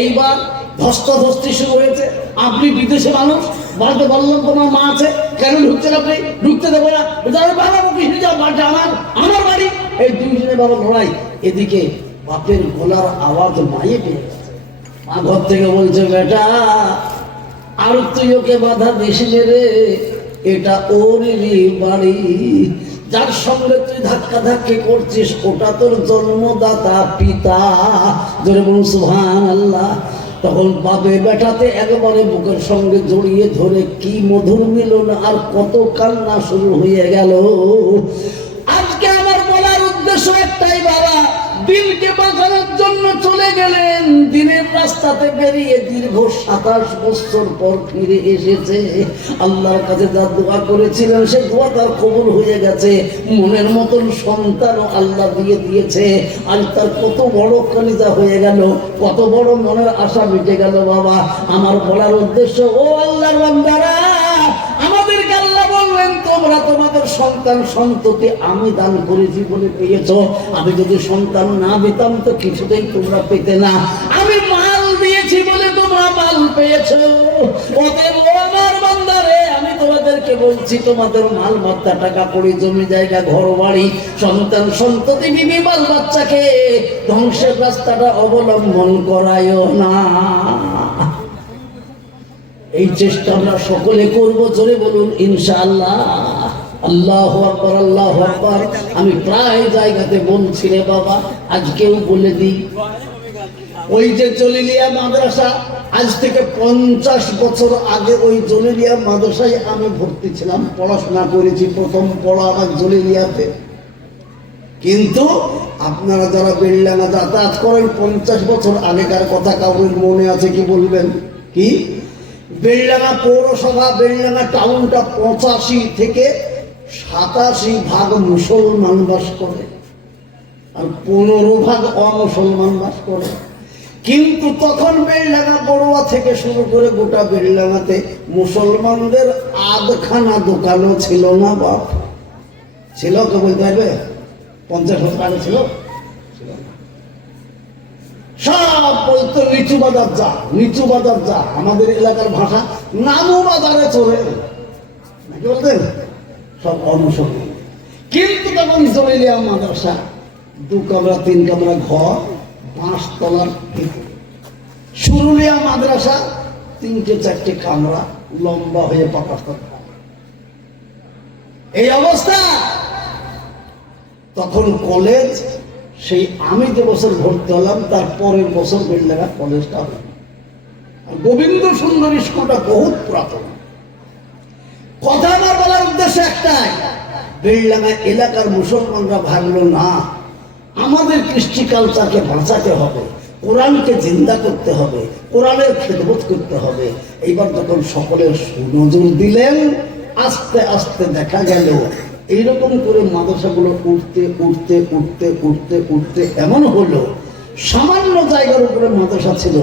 এইবার ধস্তাধস্তি শুরু হয়েছে। আপনি বিদেশে মানুষ, বলতে বললাম তোমার মা আছে, কেন ঢুকছেন আপনি? ঢুকতে দেবো না। বাবা কিসে যাও, বাড়িটা আমার বাড়ি। এই দুইজনে বাবা লড়াই। এদিকে বাপের গলার আওয়াজ মায়ে পেয়ে গেছে। মা ঘর থেকে বলছে, বেটা আর তুই ওকে বাধা দিস রে, এটা ওরই বাড়ি, যার সঙ্গে তুই ধাক্কা ধাক্কি করছিস ওটা তোর জন্মদাতা পিতা। জোরে বলুন সুবহানাল্লাহ। তখন বাপে বেটাতে একবারে বুকের সঙ্গে জড়িয়ে ধরে কি মধুর মিলন, আর কত কান্না শুরু হয়ে গেল। আজকে আমার বলার উদ্দেশ্য একটাই, বাবা দিনকে বাঁচানোর জন্য চলে গেলেন, দিনের রাস্তাতে বেরিয়ে দীর্ঘ 27 বছর পর ফিরে এসেছে। আল্লাহর কাছে যা দোয়া করেছিলেন সে দোয়া তার কবুল হয়ে গেছে। মনের মতন সন্তানও আল্লাহ দিয়ে দিয়েছে। আর তার কত বড় কলিজা হয়ে গেল, কত বড় মনের আশা মিটে গেল। বাবা আমার বলার উদ্দেশ্য, ও আল্লাহর বান্দারা, আমাদেরকে আল্লাহ বললেন তোমরা তোমাদের সন্তান সন্ততি আমি দান করেছি বলে পেয়েছো। আমি যদি সন্তান না দিতাম তো কিছুতেই তোমরা পেতে না। আমি মাল দিয়েছি বলে তোমরা মাল পেয়েছো। অতএব আমার বান্দারে, আমি তোমাদেরকে বলছি তোমাদের মাল মাত্রা, টাকা কড়ি, জমি জায়গা, ঘর বাড়ি, সন্তান সন্ততি, বিবি বাল বাচ্চাকে ধ্বংসের রাস্তাটা অবলম্বন করায়ও না। এই চেষ্টা আমরা সকলে করব। জোরে বলুন ইনশাআল্লাহ। আল্লাহু আকবার, আল্লাহু আকবার। আমি প্রায় জায়গাতে বলছি রে বাবা, আজকেও বলে দিই, ওই যে জলিলিয়া মাদ্রাসা, আজ থেকে 50 বছর আগে ওই জলিলিয়া মাদ্রাসায় আমি ভর্তি ছিলাম, পড়াশোনা করেছি। প্রথম পড়া আমার জলিলিয়াতে। কিন্তু আপনারা যারা বেলডাঙ্গা যাতায়াত করেন, 50 বছর আগেকার কথা কাউর মনে আছে কি বলবেন? কি বেলডাঙ্গা পৌরসভা, বেলডাঙ্গা টাউনটা 85 থেকে 87 ভাগ মুসলমান বাস করে, আর 15 ভাগ অমুসলমান বাস করে। কিন্তু তখন বেলডাঙ্গা বড়ুয়া থেকে শুরু করে গোটা বেলডাঙ্গাতে মুসলমানদের আধখানা দোকানও ছিল না। বাপ ছিল তো বলতে পারবে? 50 বছর আগে ছিল? সব বলতো নিচু বাজার যা, নিচু বাজার যা। আমাদের এলাকার ভাষা নামু বাজারে চলে নাকি বলতেন, সব অমুসলমান। কিন্তু তখন জলিলিয়া মাদ্রাসা 2 কামরা 3 কামরা ঘর, 5 তলার ভিতরে। সুরুলিয়া মাদ্রাসা 3-4টে কামরা, লম্বা হয়ে 5 এই অবস্থা। তখন কলেজ, সেই আমি যে বছর ভর্তি হলাম তার পরের বছর বেলডাঙ্গা কলেজটা হল। গোবিন্দ সুন্দর স্কুলটা বহুত পুরাতন। কথা আমার বলার উদ্দেশ্য একটাই, বেলডাঙ্গা এলাকার মুসলমানরা ভাবলো না, আমাদের কৃষ্টি কালচারকে বাঁচাতে হবে, কোরআনকে জিন্দা করতে হবে, কোরআনের খেদমত করতে হবে। এইবার যখন সকলের নজর দিলেন, আস্তে আস্তে দেখা গেল এইরকম করে মাদ্রাসাগুলো উঠতে উঠতে উঠতে উঠতে উঠতে এমন হলো, সামান্য জায়গার উপরে মাদ্রাসা ছিল,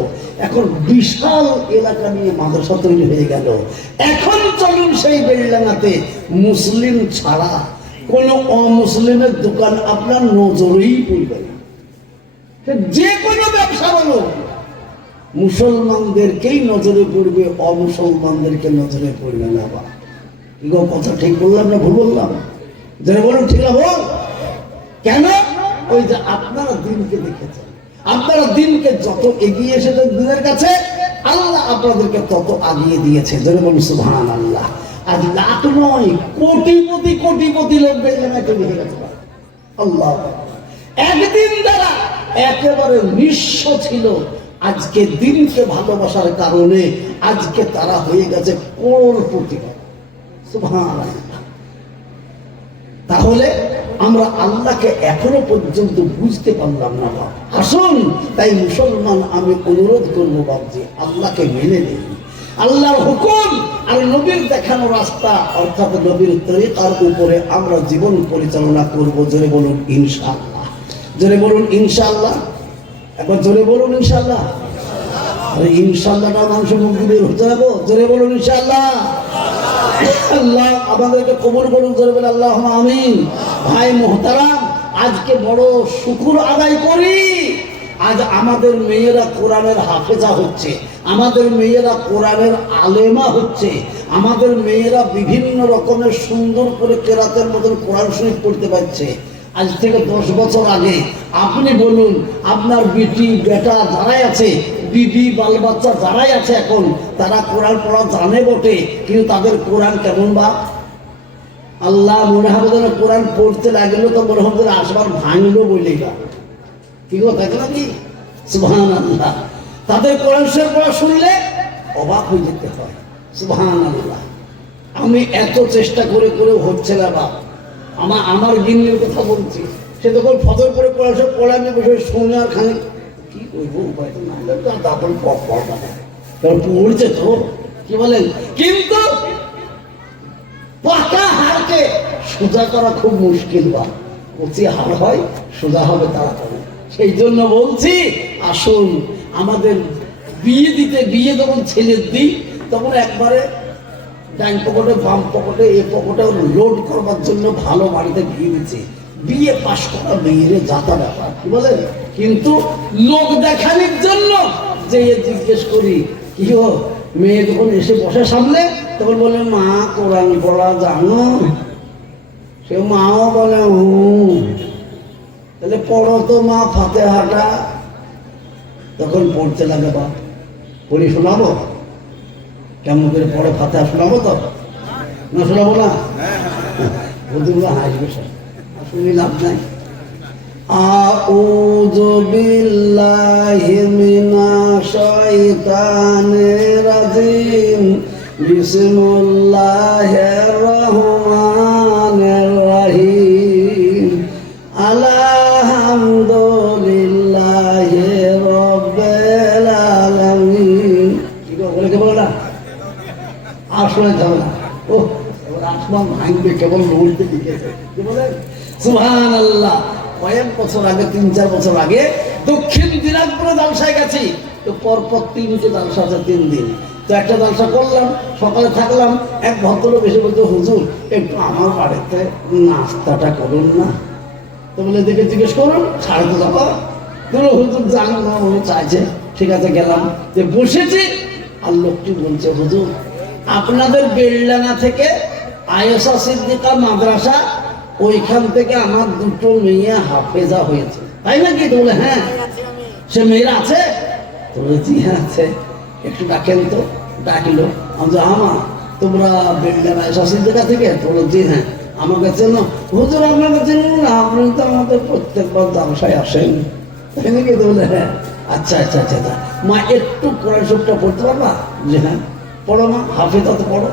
এখন বিশাল এলাকা নিয়ে মাদ্রাসা তৈরি হয়ে গেল। এখন চলুন সেই বেলডাঙ্গাতে মুসলিম ছাড়া কোনো অমুসলিমের দোকান আপনার নজরেই পড়বে না। যে কোনো ব্যবসা বলো, মুসলমানদেরকেই নজরে পড়বে, অমুসলমানদেরকে নজরে পড়বে না। বা কথা ঠিক বললাম না ভুল বললাম? যারা বলুন ঠিক না বল। কেন? ওই যে আপনারা দিনকে দেখেছেন, আপনারা দিনকে যত এগিয়ে এসেছেন দিনের কাছে, আল্লাহ আপনাদেরকে তত আগিয়ে দিয়েছে। যারা বলুন সুবহানাল্লাহ। আজ লাখ নয়, কোটিপতি কোটিপতি লোক বেলডাঙ্গায় তৈরি হয়ে গেছে। আল্লাহ একদিন তারা একেবারে নিঃস্ব ছিল, আজকে দিনকে ভালোবাসার কারণে আজকে তারা হয়ে গেছে কোটিপতি। সুবহানাল্লাহ। তাহলে আমরা আল্লাহকে এখনো পর্যন্ত বুঝতে পারলাম না। আসুন তাই মুসলমান আমি অনুরোধ করবো বাবজি, আল্লাহকে মেনে নিন। আল্লাহর হুকুম আর নবীর দেখানো রাস্তা অর্থাৎ নবীর তরিকার উপরে আমরা জীবন পরিচালনা করব। জোরে বলুন ইনশাআল্লাহ। জোরে বলুন ইনশাআল্লাহ। একবার জোরে বলুন ইনশাআল্লাহ। আরে ইনশাআল্লাহটা মানুষ মুখ দিয়ে হতে হবে। জোরে বলুন ইনশাআল্লাহ। আল্লাহ আমাদেরকে কবুল করুন। জোরে বলে আল্লাহুম্মা আমিন। ভাই মুহতারাম, আজকে বড় শুকর আদায় করি, আজ আমাদের মেয়েরা কোরআনের হাফেজা হচ্ছে, আমাদের মেয়েরা কোরআনের আলেমা হচ্ছে, আমাদের মেয়েরা বিভিন্ন রকমের সুন্দর করে কেরাতের মতন কোরআন শরীফ পড়তে পারছে। আজ থেকে 10 বছর আগে আপনি বলুন, আপনার বেটি বেটা যারাই আছে, বিবি বাল বাচ্চা যারাই আছে এখন, তারা কোরআন পড়া জানে বটে, কিন্তু তাদের কোরআন কেমন বা আল্লাহ মনে হবে যেন কোরআন পড়তে লাগলো তো মনে হবে আসবার ভাঙলো বলেই বা কি গো, তাই নাকি? সুবহানাল্লাহ। তাদের কোরআন শরীফ পড়া শুনলে অবাক হয়ে যেতে হয়। সুবহানাল্লাহ। আমি এত চেষ্টা করে করে হচ্ছে না বাপ। আমার গিন্নির কথা বলছি, সে তখন ফজর করে কোরআন শরীফ পড়া নিয়ে বসে শুনে আর খানি কি করবো, উপায় তো না হলে তারপর পড়ছে তো কি বলেন, কিন্তু পাকা হাড়কে সোজা করা খুব মুশকিল বা কচি হাড় হয়, সোজা হবে তাড়াতাড়ি। সেই জন্য বলছি আসুন আমাদের বিয়ে দিতে, বিয়ে যখন ছেলের দিই তখন একবারে ডান পকেটে বাম পকেটে এ পকেটে লোড করবার জন্য ভালো বাড়িতে বিয়ে দিচ্ছে। বিয়ে পাশ করা মেয়েরে যাতা ব্যাপার কি বলেন, কিন্তু লোক দেখানোর জন্য যে জিজ্ঞেস করি কি হো, মেয়ে যখন এসে বসে সামনে তখন বলে মা কোরআন পড়া জানো? সে মাও বলে তাহলে পড়ো তো মা ফাতিহাটা। তখন পড়তে লাগে, বা পড়ি শোনাবো? কেমন করে পড়ে ফাতিহা শোনাবো তো না? শোনাবো না? বুঝুরা হাসবে, শুনি লাভ নাই। আউযু বিল্লাহি মিনাশ শাইতানির রাজিম, বিসমিল্লাহির রহমানির রহিম, আলহামদুলিল্লাহি রাব্বিল আলামিন। কি বলে কে বলে না? আর শোনা যাবে না। ও এবার আসমান ভাঙবে, কেবল বলতে লিখেছে কি বলে সুবহানাল্লাহ। কয়েক বছর আগে, 3-4 বছর আগে দক্ষিণ দিনাজপুরে জালসায় গেছি, তো পরপর 3টে জালসা আছে 3 দিন। তো একটা জালসা করলাম, সকালে থাকলাম, এক ভদ্রলোক এসে বলতে হুজুর একটু আমার বাড়িতে নাস্তাটা করুন না। তো বলে দেখে জিজ্ঞেস করুন, ছাড়ে তো যাবো। হুজুর জানো না, ও চাইছে, ঠিক আছে গেলাম। যে বসেছি আর লোকটি বলছে হুজুর আপনাদের বেলডাঙ্গা থেকে আয়েশা সিদ্দিকা মাদ্রাসা, ওইখান থেকে আমার 2টো মেয়ে হাফেজা হয়েছে, তাই নাকি? তো বলে হ্যাঁ। সে মেয়েরা আছে? তো বলে জি হ্যাঁ আছে। একটু ডাকেন তো। ডাকিল। আমি যে আমা তোমরা বেলডাঙ্গা আয়েশা সিদ্দিকা থেকে? তো বলো জি হ্যাঁ। আমাকে চেনো? হুজুর আপনাকে চেনেন না, আপনি তো আমাদের প্রত্যেকবার জালসায় আসেন, তাই নাকি? তো বলে হ্যাঁ। আচ্ছা আচ্ছা আচ্ছা, মা একটু কোরআন শরীফটা পড়তে পারবা? যে হ্যাঁ। পড়ো মা, হাফেজা তো পড়ো।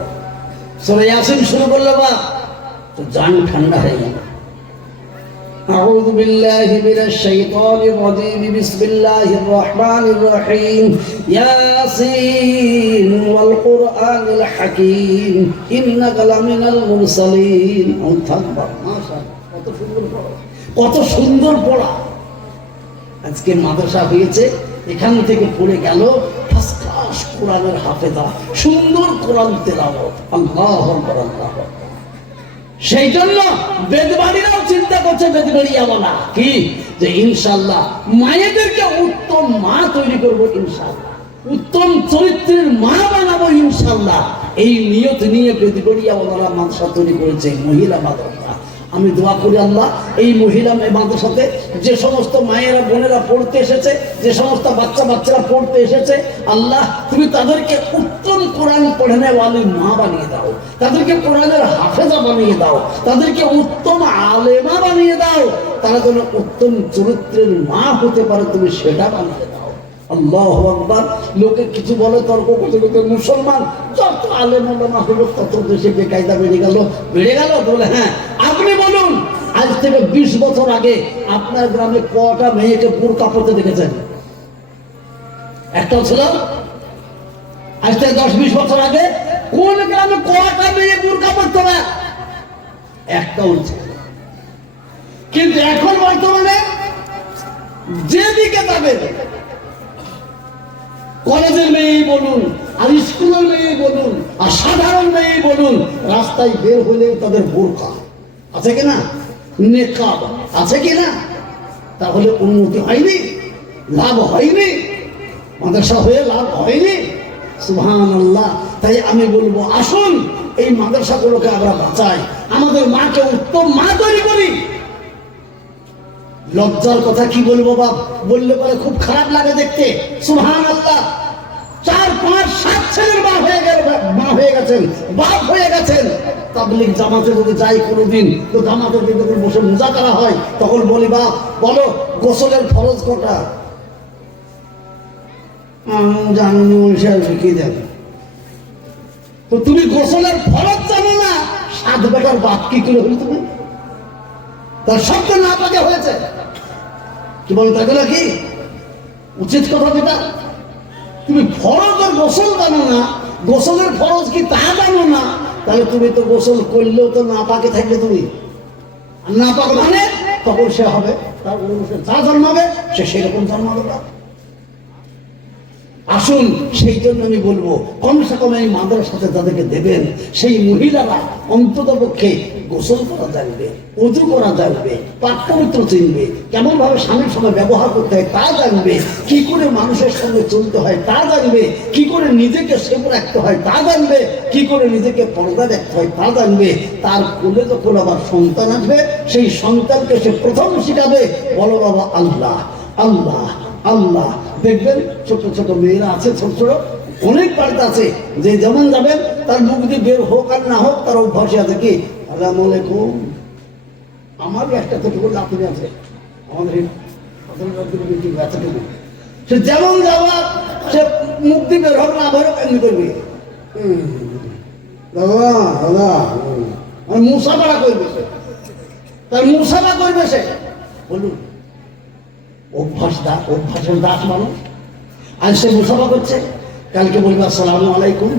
সূরা ইয়াসিন শুরু করলে বা তো জান ঠান্ডা হয়ে গেল। আউযু বিল্লাহি মিনাশ শাইতানির রাজীম, বিসমিল্লাহির রহমানির রহিম, ইয়াসিন ওয়াল কুরআনিল হাকীম, ইন্নাকা লামিনাল মুরসালিন। থাকবা মাশাআল্লাহ, কত সুন্দর পড়া, কত সুন্দর পড়া। আজকে মাদ্রাসা হয়েছে, এখান থেকে পড়ে গেল ফার্স্ট ক্লাস কোরআনের হাফেজা, সুন্দর কোরআন তেলাওয়াত। আল্লাহু আকবার, আল্লাহু আকবার। সেই জন্য বেদবাড়িরাও চিন্তা করছে, বেদবাড়িয়া বলা কি যে ইনশাআল্লাহ মায়েদেরকে উত্তম মা তৈরি করব, ইনশাআল্লাহ উত্তম চরিত্রের মা বানাবো ইনশাআল্লাহ। এই নিয়ত নিয়ে বেদবাড়িয়া ওনারা মাদ্রাসা তৈরি করেছে, মহিলা মাদ্রাসা। আমি দোয়া করি আল্লাহ এই মহিলা মাদ্রাসাতে যে সমস্ত মায়েরা বোনেরা পড়তে এসেছে, যে সমস্ত বাচ্চারা পড়তে এসেছে, আল্লাহ তুমি তাদেরকে উত্তম কোরআন পড়ানেওয়ালি মা বানিয়ে দাও, তাদেরকে কোরআনের হাফেজা বানিয়ে দাও, তাদেরকে উত্তম আলেমা বানিয়ে দাও, তারা যেন উত্তম চরিত্রের মা হতে পারে, তুমি সেটা বানিয়ে দাও। আল্লাহু আকবার। লোকে কিছু বলে, তর্ক করতে করতে মুসলমান যত আলেম ওলামা হলো তত দেশে বেকায়দা বেড়ে গেল। বলে হ্যাঁ আপনি বলুন, আজ থেকে 20 বছর আগে আপনার গ্রামে কটা মেয়েকে বোরকা পরতে দেখেছেন? একটাও ছিল? আজ থেকে 10-20 বছর আগে কোন গ্রামে কটা মেয়ে বোরকা পরতো না? একটাও ছিল। কিন্তু এখন বর্তমানে যেদিকে যাবেন, কলেজের মেয়েই বলুন আর স্কুলের মেয়েই বলুন আর সাধারণ মেয়েই বলুন, রাস্তায় বের হলেও তাদের বোরকা আছে কিনা, নেকাব আছে কিনা? তাহলে উন্নতি হয়নি? লাভ হয়নি, মাদ্রাসা হয়ে লাভ হয়নি। সুবহানাল্লাহ। তাই আমি বলবো আসুন এই মাদ্রাসাগুলোকে আমরা বাঁচাই, আমাদের মাকে উত্তম মা তৈরি করি। লজ্জার কথা কি বলবো বাপ, বললে পরে খুব খারাপ লাগে দেখতে। সুবহানাল্লাহ। 4, 5, 7 ছেলের মা হয়ে গেছেন, বাপ হয়ে গেছেন। তাবলীগ জামাতে যদি যাই কোনোদিন, তো জামাতে যখন বসে মুজাকারা হয় তখন বলি বাপ বলো গোসলের ফরজ কটা? জানি কি দেন। তো তুমি গোসলের ফরজ জানো না, 7 বেটার বাপ কি করে হলো তুমি? তার শব্দ না পাকে হয়েছে কি বল, তাকে নাকি উচিত কথা যেটা? তুমি ফরজের গোসল জানো না, গোসলের ফরজ কি তা জানো না, তাহলে তুমি তো গোসল করলেও তো না পাকে থাকবে। তুমি না পাক মানে তখন সে হবে, তার যা জন্মাবে সে সেরকম জন্মাবে না। আসুন সেই জন্য আমি বলবো কমসে কম এই মাদ্রাসাতে যাদেরকে দেবেন সেই মহিলারা অন্তত পক্ষে গোসল করা জানবে, উযু করা জানবে, পাক পবিত্র চিনবে, কেমন ভাবে স্বামীর সঙ্গে ব্যবহার করতে হয় তা জানবে, কি করে মানুষের সঙ্গে চলতে হয় তা জানবে, কি করে নিজেকে সেভ রাখতে হয় তা জানবে, কি করে নিজেকে পর্দা রাখতে হয় তা জানবে। তার কোলে যখন আবার সন্তান আসবে সেই সন্তানকে সে প্রথম শিখাবে বলো বাবা আল্লাহ আল্লাহ আল্লাহ। দেখবেন ছোট ছোট মেয়েরা আছে, ছোট ছোট অনেক বাড়িতে আছে, যে যেমন যাবেন তার মুখ দিয়ে বের হোক আর না হোক তার অভ্যাসে আছে কি আসসালামু আলাইকুম। আমারও একটা ছোট্ট লাফিনে আছে, আমাদের সে যেমন যাওয়া সে মুখ দিয়ে বের হোক না বের হোক এমনি করবে দাদা দাদা, মুসাফা করবে সে, তার মুসাফা করবে সে। বলুন অভ্যাসের দাস মানুষ। আজ সে মুসাফা করছে, কালকে বলবে আসসালামু আলাইকুম।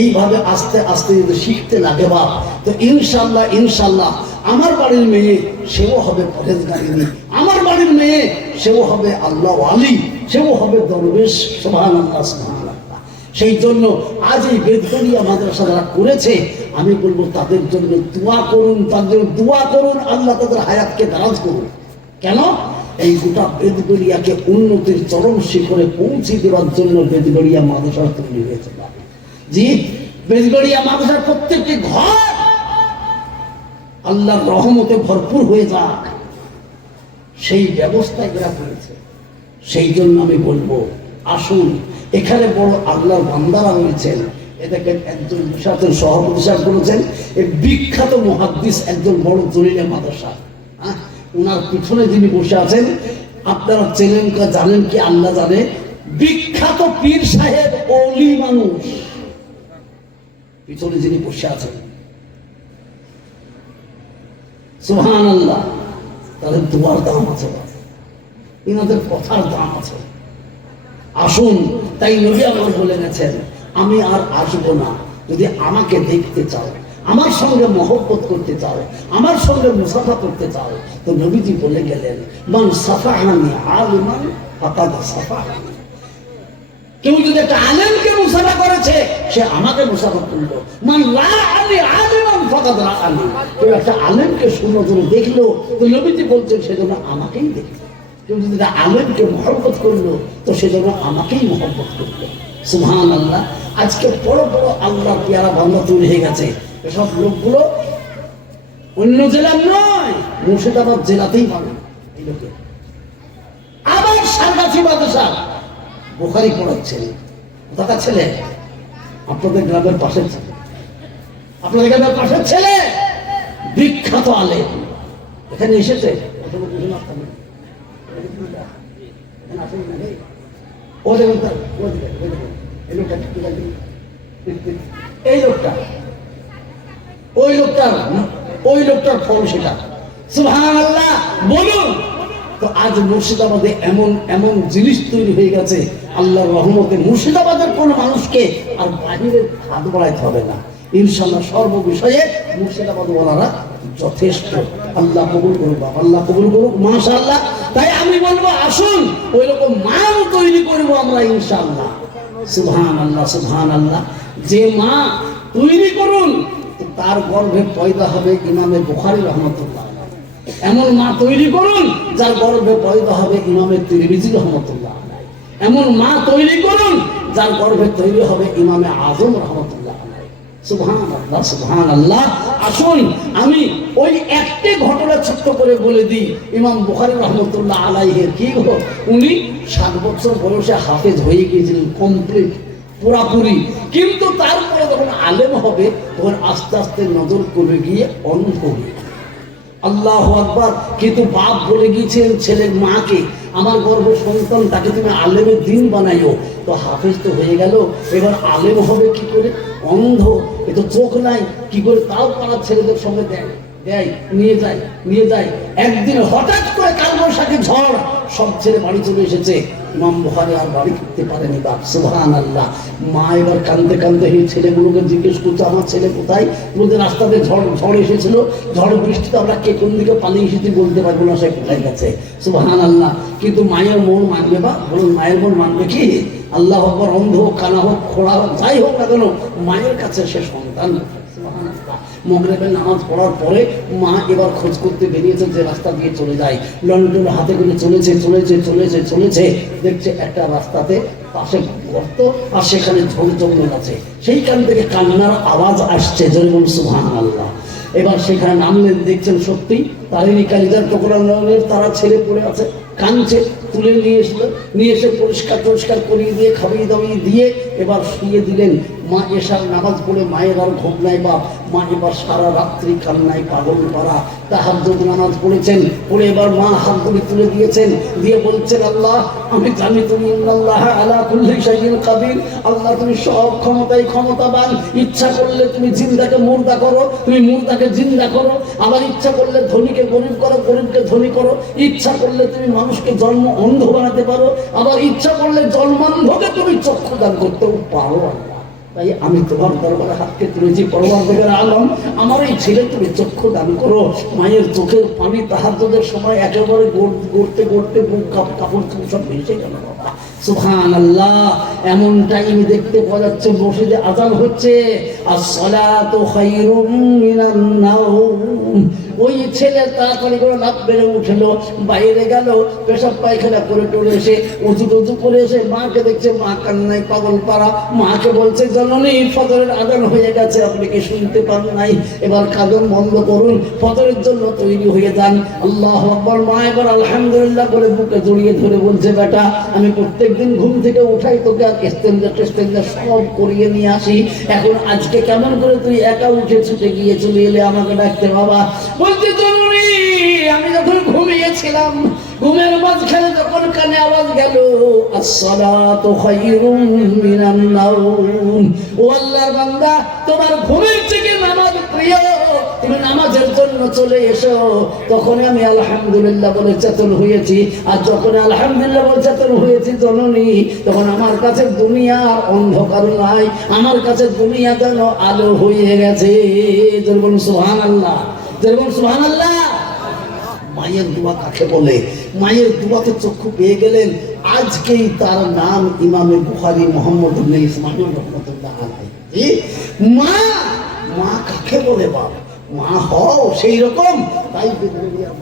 এইভাবে আস্তে আস্তে যদি শিখতে লাগে বা, তো ইনশাল্লাহ ইনশাল্লাহ আমার বাড়ির মেয়ে সেও হবে পরেজগারিনী, আমার বাড়ির মেয়ে সেও হবে আল্লাহ ওয়ালি, সেও হবে দরবেশ। সুবহানাল্লাহ সুবহানাল্লাহ। সেই জন্য আজ এই বেদগড়িয়া মাদ্রাসা যারা করেছে আমি বলবো তাদের জন্য দোয়া করুন, তাদের দোয়া করুন, আল্লাহ তাদের হায়াতকে দারাজ করুন। কেন? এই গোটা বেদগড়িয়াকে উন্নতির চরম শিখরে পৌঁছে দেওয়ার জন্য বেদগড়িয়া মাদ্রাসা তৈরি হয়েছে। জি, বেদগড়িয়া মাদ্রাসার প্রত্যেকটি ঘর আল্লাহর রহমতে ভরপুর হয়ে যাক সেই ব্যবস্থা এরা করেছে। সেই জন্য আমি বলবো আসুন, এখানে বড় আল্লাহর বান্দারা রয়েছেন। এটাকে একজন মুসাফির সভাপতি সাহেব করেছেন, এই বিখ্যাত মুহাদ্দিস একজন বড় জলিলে মাদ্রাসা, উনার পিছনে যিনি বসে আছেন আপনারা চেনেন কা জানেন কি আল্লাহ জানে, বিখ্যাত পীর সাহেব ওলি মানুষ পিছনে যিনি বসে আছেন। সুবহানাল্লাহ। তাদের দোয়ার দাম আছে, ইনাদের কথার দাম আছে। আসুন, তাই নবী আমার বলে গেছেন আমি আর আসবো না, যদি আমাকে দেখতে চাও, আমার সঙ্গে মহব্বত করতে চাও, আমার সঙ্গে মুসাফা করতে চাও, তো নবীজি বলে গেলেন মান সাফাহানি আলিমান ফাকাদ সাফাহানি। কেউ যদি একটা আলেমকে মুসাফা করেছে সে আমাকে মুসাফা করলো। মান রাআনি আলিমান ফাকাদ রাআনি। কেউ একটা আলেমকে সুন্নতরে দেখলো তো নবীজি বলছেন সেজন্য আমাকেই দেখলো। কেউ যদি আলেমকে মহব্বত করলো তো সেজন্য আমাকেই মহব্বত করলো। সুবহানাল্লাহ। আজকে বড় বড় আল্লাহ পেয়ারা বান্দা তৈরি হয়ে গেছে। এসব লোকগুলো অন্য জেলার নয়, মুর্শিদাবাদ জেলাতেই পাবেন এই লোকে। আবার সারগাছি মাদ্রাসা বুখারী পড়াচ্ছেন, দাদা ছেলে আপনাদের গ্রামের পাশের ছেলে, আপনাদের গ্রামের পাশের ছেলে বিখ্যাত আলেম এখানে এসেছে। এই লোকটা ওই লোকটার ফল সেটা। সুবহানাল্লাহ। বলুন তো আজ মুর্শিদাবাদে এমন এমন জিনিস তৈরি হয়ে গেছে আল্লাহর রহমতে, মুর্শিদাবাদের কোন মানুষকে আর বাহিরে হাত বাড়াইতে হবে না ইনশাআল্লাহ। সর্ব বিষয়ে মুর্শিদাবাদ ওয়ালারা যথেষ্ট। আল্লাহ কবুল করুক, আল্লাহ কবুল করুক, মাশাআল্লাহ। তাই আমি বলবো আসুন ওই রকম মান তৈরি করবো আমরা ইনশাআল্লাহ। সুবহানাল্লাহ সুবহানাল্লাহ। যে মা তৈরি করুন তার গর্ভে পয়দা হবে ইমামে বুখারী রাহমাতুল্লাহ। এমন মা তৈরি করুন যার গর্ভে পয়দা হবে ইমামে তিরমিজি রহমতুল্লাহ আলাইহি। এমন মা তৈরি করুন যার গর্ভে তৈরি হবে ইমামে আজম রহমতুল্লাহ আলাইহি। সুবহানাল্লাহ, সুবহানাল্লাহ। আসুন আমি ওই একটি ঘটনা ছোট্ট করে বলে দিই। ইমাম বুখারী রহমতুল্লাহ আলাইহি কি হলো, উনি 60 বছর বয়সে হাফেজ হয়ে গিয়েছিলেন, কমপ্লিট পুরাপুরি। কিন্তু তারপরে যখন আলেম হবে তখন আস্তে আস্তে নজর করে গিয়ে অন্ধ হয়ে, আল্লাহু আকবার। কিন্তু বাপ বলে গিয়েছিলেন ছেলের মাকে, আমার গর্ভ সন্তান, তাকে তুমি আলেমের দিন বানাইও। তো হাফেজ তো হয়ে গেল, এবার আলেম হবে কি করে? অন্ধ, এ তো চোখ নাই, কি করে? তাও পাড়ার ছেলেদের সঙ্গে দেয় নিয়ে যায়। একদিন হঠাৎ করে কালবৈশাখী ঝড়, সব ছেলে বাড়ি চলে এসেছে। ইমাম বুখারী আর বাড়ি ফিরতে পারেনি। বাপ সুবহানাল্লাহ। মা এবার কাঁদতে কাঁদতে এই ছেলেগুলোকে জিজ্ঞেস করছে, আমার ছেলে কোথায়? বলতে রাস্তাতে ঝড় এসেছিল, ঝড় বৃষ্টিতে আমরা কে কোন দিকে পালিয়ে এসেছি বলতে পারবো না, সে কোথায় গেছে। সুবহানাল্লাহ। কিন্তু মায়ের মন মানবে? বা বলুন, মায়ের মন মানবে কি? আল্লাহ আকবার। অন্ধ হোক, কানা হোক, খোড়া হোক, যাই হোক না কেন, মায়ের কাছে সে সন্তান। মাগরিবের নামাজ পড়ার পরে মা এবার খোঁজ করতে বেরিয়েছে যে রাস্তা দিয়ে চলে যায়। লন্ডন হাতে করে চলেছে, দেখছে একটা রাস্তাতে পাশে গর্ত, আর সেখানে জঙ্গল আছে। সেইখান থেকে কান্নার আওয়াজ আসছে, যেরকম সুবহানাল্লাহ। এবার সেখানে নামলেন, দেখছেন সত্যি তারিণী কালিদার টুকরানের তারা ছেলে পড়ে আছে, কাঁদছে। তুলে নিয়ে এসে পরিষ্কার করিয়ে দিয়ে খাইয়ে দাইয়ে দিয়ে এবার শুয়ে দিলেন। মা এশার নামাজ পড়ে মায়ের আর ঘুম নাই বাপ। মা এবার সারা রাত্রি কান্নায় পাগল পারা। তাহাজ্জুদ নামাজ পড়েছেন, পড়ে এবার মা হাতগুলি তুলে দিয়েছেন, দিয়ে বলছেন, আল্লাহ আমি জানি তুমি ইন্নাল্লাহা আলা কুল্লি শাইইন কাদির। আল্লাহ তুমি সব ক্ষমতাবান। ইচ্ছা করলে তুমি জিন্দাকে মুর্দা করো, তুমি মুর্দাকে জিন্দা করো। আবার ইচ্ছা করলে ধনীকে গরিব করো, গরিবকে ধনী করো। ইচ্ছা করলে তুমি মানুষকে জন্ম অন্ধ বানাতে পারো, আবার ইচ্ছা করলে জন্মান্ধকে তুমি চক্ষু দান করতেও পারো। তাই আমি তোমার দরবারে হাতকে তুলেছি, পরওয়ারদিগার আলম আমার এই ছেলে তুমি চক্ষু দান করো। মায়ের চোখের পানি তাহাজ্জুদের সময় একেবারে গড়তে বুক কাপড় সব ভেসে গেল বাবা। সুবহানাল্লাহ। এমন টাইম দেখতে পাওয়া যাচ্ছে, মসজিদে আযান হচ্ছে, as-salatu khayrun minan nawm। ওই ছেলে তাড়াতাড়ি করে লাফ বেড়ে উঠলো, বাইরে গেল, পেশাব পায়খানা করে টরে এসে উজু করে এসে মাকে দেখছে, মা কান্নায় পাগল পাড়া। মাকে বলছে, জননী ফজরের আযান হয়ে গেছে, আপনি কি শুনতে পান নাই? এবার কাঁদন বন্ধ করুন, ফজরের জন্য তৈরি হয়ে যান। আল্লাহু আকবার। মা এবার আলহামদুলিল্লাহ বলে বুকে জড়িয়ে ধরে বলছে, বেটা আমি প্রত্যেকদিন ঘুম থেকে উঠাই তোকে আর ইস্তেঞ্জা সব করিয়ে নিয়ে আসি, এখন আজকে কেমন করে তুই একা উঠে ছুটে গিয়ে চলে এলে আমাকে ডাকতে? বাবা বলতে, জরুরি আমি যখন ঘুমিয়েছিলাম, ঘুমের মাঝখানে যখন কানে আওয়াজ গেল, as-salatu khayrun minan nawm। ও আল্লাহর বান্দা, তোমার ঘুমের থেকে নামাজ প্রিয়, তুমি নামাজের জন্য চলে এসো। তখন আমি আলহামদুলিল্লাহ বলে চেতন হয়েছি। আর যখন আলহামদুলিল্লাহ বলে চেতন হয়েছি জননী, তখন আমার কাছে দুনিয়ার অন্ধকার নাই, আমার কাছে দুনিয়া যেন আলো হয়ে গেছে। যেরকম সুবহানাল্লাহ, যেরকম সুবহানাল্লাহ। মায়ের দোয়া কাকে বলে? মায়ের দোয়াতে চক্ষু পেয়ে গেলেন। আজকেই তার নাম ইমামে বুখারী মুহাম্মদ ইবনে ইসমাঈল রাহমাতুল্লাহ আলাইহি। মা কাকে বলে বাপ? মা হও সেই রকম। তাই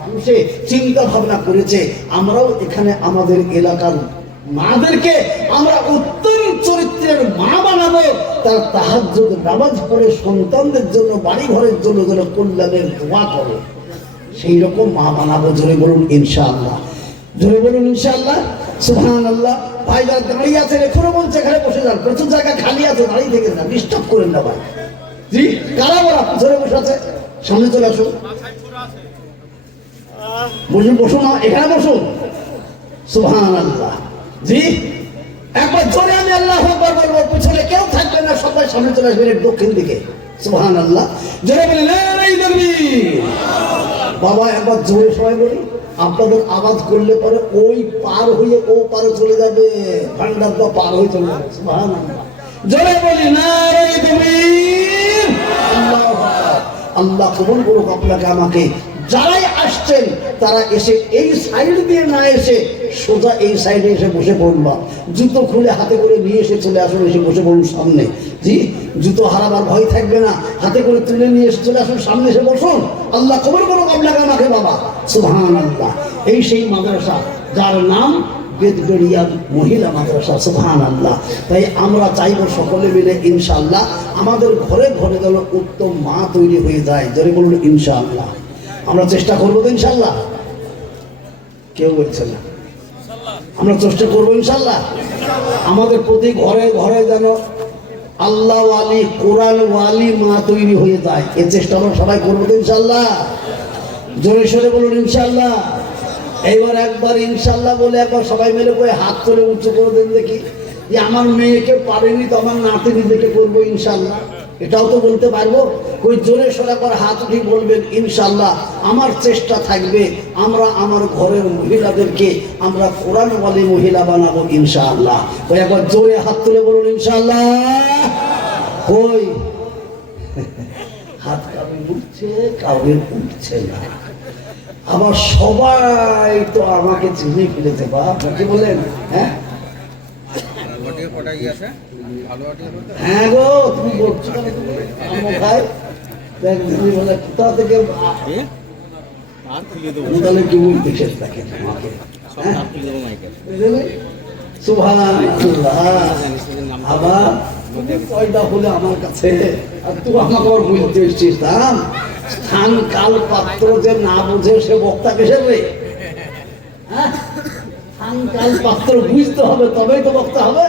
মানুষে চিন্তা ভাবনা করেছে, আমরাও এখানে আমাদের এলাকার মাদেরকে আমরা উত্তম চরিত্রের মা বানাবো। তার তাহাজ্জুদ নামাজ পড়ে সন্তানদের জন্য, বাড়ি ঘরের জন্য যেন কল্যাণের দোয়া করে, সেই রকম মা বানাবো। জোরে বলুন ইনশাআল্লাহ, জোরে বলুন ইনশাআল্লাহ। সুবহানাল্লাহ। ভাইরা দাঁড়িয়ে আছেন, এখনো বলছে এখানে বসে যান, প্রচুর জায়গা খালি আছে, দাঁড়িয়ে থেকে যান, ডিস্টার্ব করেন না ভাই। জি, কারা বলা পিছনে বসে আছে? সামনে চলে আসুন, বসুন, এখানে বসুন। সুবহানাল্লাহ। জি, একবার জোরে আমি আল্লাহু আকবার বলবো, পিছনে কেউ থাকবে না, সবাই সামনে চলে আসবেন দক্ষিণ দিকে। সুবহানাল্লাহ। জোরে বলেন নারায়ে তাকবীর। বাবা একবার জোরে সবাই বলি, আপনাদের আওয়াজ করলে পরে ওই পার হয়ে ও পারে চলে যাবে, ভান্ডার বা পার হয়ে চলে যাবে। সুবহানাল্লাহ। জোরে বলি নারায়ে তাকবীর। আল্লাহু আকবার। আল্লাহ কবুল করুক আপনাকে আমাকে। যারাই আসছেন তারা এসে এই সাইড দিয়ে না এসে সোজা এই সাইডে এসে বসে পড়ুন। বা জুতো খুলে হাতে করে নিয়ে এসে চলে আসুন, এসে বসে পড়ুন সামনে। জি, জুতো হারাবার ভয় থাকবে না, হাতে করে তুলে নিয়ে এসে চলে আসুন, সামনে এসে বসুন। আল্লাহ কবুল করুক আপনাকে আমাকে বাবা। সুবহানাল্লাহ। এই সেই মাদ্রাসা যার নাম বেদগড়িয়া মহিলা মাদ্রাসা, সুবহানাল্লাহ। তাই আমরা চাইব সকলে মিলে ইনশাআল্লাহ আমাদের ঘরে ঘরে যেন উত্তম মা তৈরি হয়ে যায়। জোরে বলুন ইনশাআল্লাহ। আমরা চেষ্টা করবো তো ইনশাআল্লাহ? কেউ বলছে না। আমরা চেষ্টা করবো ইনশাআল্লাহ। আমাদের প্রতি ঘরে ঘরে যেন আল্লাহ ওয়ালি, কোরআন ওয়ালি মা তৈরি হয়ে যায়। এই চেষ্টা আমরা সবাই করবো তো ইনশাআল্লাহ। জোরে সোরে বলুন ইনশাআল্লাহ। এইবার একবার ইনশাআল্লাহ বলে একবার সবাই মিলে করে হাত তুলে উঁচু করে দেন দেখি, যে আমার মেয়েকে পারেনি তো আমার নাতিনি দেখে করবো ইনশাআল্লাহ। এটাও তো বলতে পারবো। ওই জোরে সোরে একবার হাত উঠে বলবেন ইনশাআল্লাহ। আমার চেষ্টা থাকবে আমরা আমার ঘরের মহিলাদেরকে আমরা কোরআন ওয়ালি মহিলা বানাবো ইনশাআল্লাহ। ওই একবার জোরে হাত তুলে বলুন ইনশাআল্লাহ। কই হাত কাউকে উঠছে, কাউকে উঠছে না। আবার সবাই তো আমাকে চিনে ফেলেছে। বা কি বলেন? হ্যাঁ হ্যাঁ গো, তুমি বলছো কোথা থেকে তাহলে কি বলতেছে তাকে তোমাকে? আবার কয়টা হলে আমার কাছে, আর তুই আমাকে আবার বলতে এসছিস দাম স্থান কাল পাত্র যে না বুঝে সে বক্তা কেসে রে? হ্যাঁ, স্থান কাল পাত্র বুঝতে হবে তবেই তো বক্তা হবে।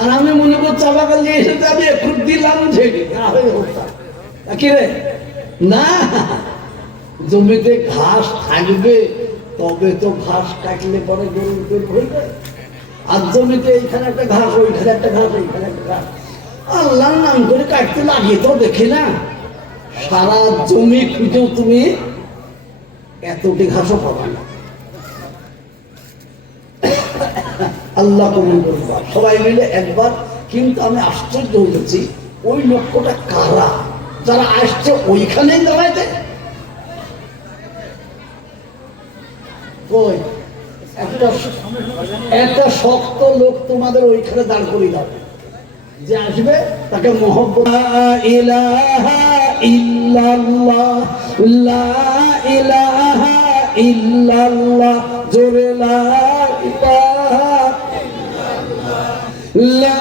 আর আমি মনে করছি আমাকে নিয়ে এসেছে আমি একটু দিলাম ঝেড়ে বক্তা কি রে? না, জমিতে ঘাস থাকবে তবে তো ঘাস কাটলে পরে গরু পেট ভরবে। আর জমিতে এইখানে একটা ঘাস, ওইখানে একটা ঘাস, ওইখানে একটা ঘাস, আল্লাহর নাম করে কাটতে লাগিয়ে তো দেখি না। সারা জমি খুঁজেও তুমি এতটি ঘাসও পাবা না। আল্লাহ কবুল করুন সবাই মিলে একবার। কিন্তু আমি আশ্চর্য হয়েছি ওই লক্ষ্যটা কারা, যারা আসছে ওইখানেই দাঁড়াইতে। ওই একটা শক্ত লোক তোমাদের ওইখানে দাঁড় করিয়ে দাও, যে আসবে তাকে মহব্বত। লা ইলাহা ইল্লাল্লাহ, লা ইলাহা ইল্লাল্লাহ, জোরে লা ইলাহা লা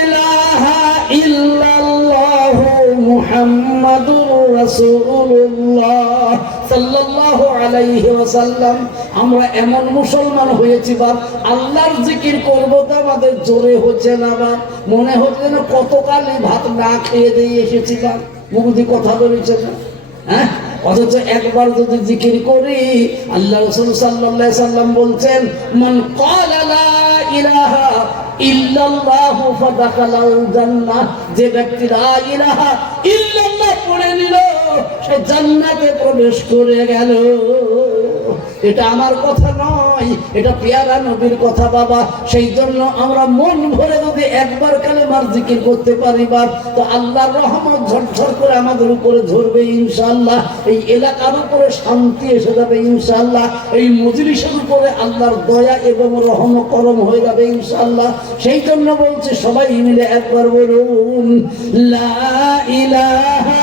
ইলাহা ইল্লাল্লাহ মুহাম্মাদুর রাসূলুল্লাহ সাল্লাল্লাহু আলাইহি ওয়াসাল্লাম। আমরা এমন মুসলমান হয়েছি বা আল্লাহর জিকির করবো তো আমাদের জোরে হচ্ছে না, বা মনে হচ্ছে না কতকালই ভাত না খেয়ে দিয়ে এসেছিলাম, মুখদি কথা বলেছে না। হ্যাঁ, অথচ একবার যদি জিকির করি, আল্লাহ রাসূল সাল্লাল্লাহু আলাইহি সাল্লাম বলছেন মান ক্বালা লা ইলাহা ইল্লাল্লাহু ফাদাখালাল জান্নাহ, যে ব্যক্তি লা ইলাহা ইল্লাল্লাহ পড়ে নিল সে জান্নাতে প্রবেশ করে গেল। এটা আমার কথা নয়, এটা পেয়ারা নবীর কথা বাবা। সেই জন্য আমরা মন ভরে যদি একবার কালেমার জিকির করতে পারি বা, তো আল্লাহর রহমত ঝরঝর করে আমাদের উপরে ঝরবে ইনশাআল্লাহ। এই এলাকার উপরে শান্তি এসে যাবে ইনশাআল্লাহ। এই মজলিসের উপরে আল্লাহর দয়া এবং রহম করম হয়ে যাবে ইনশাআল্লাহ। সেই জন্য বলছে সবাই মিলে একবার বলুন লা ইলাহা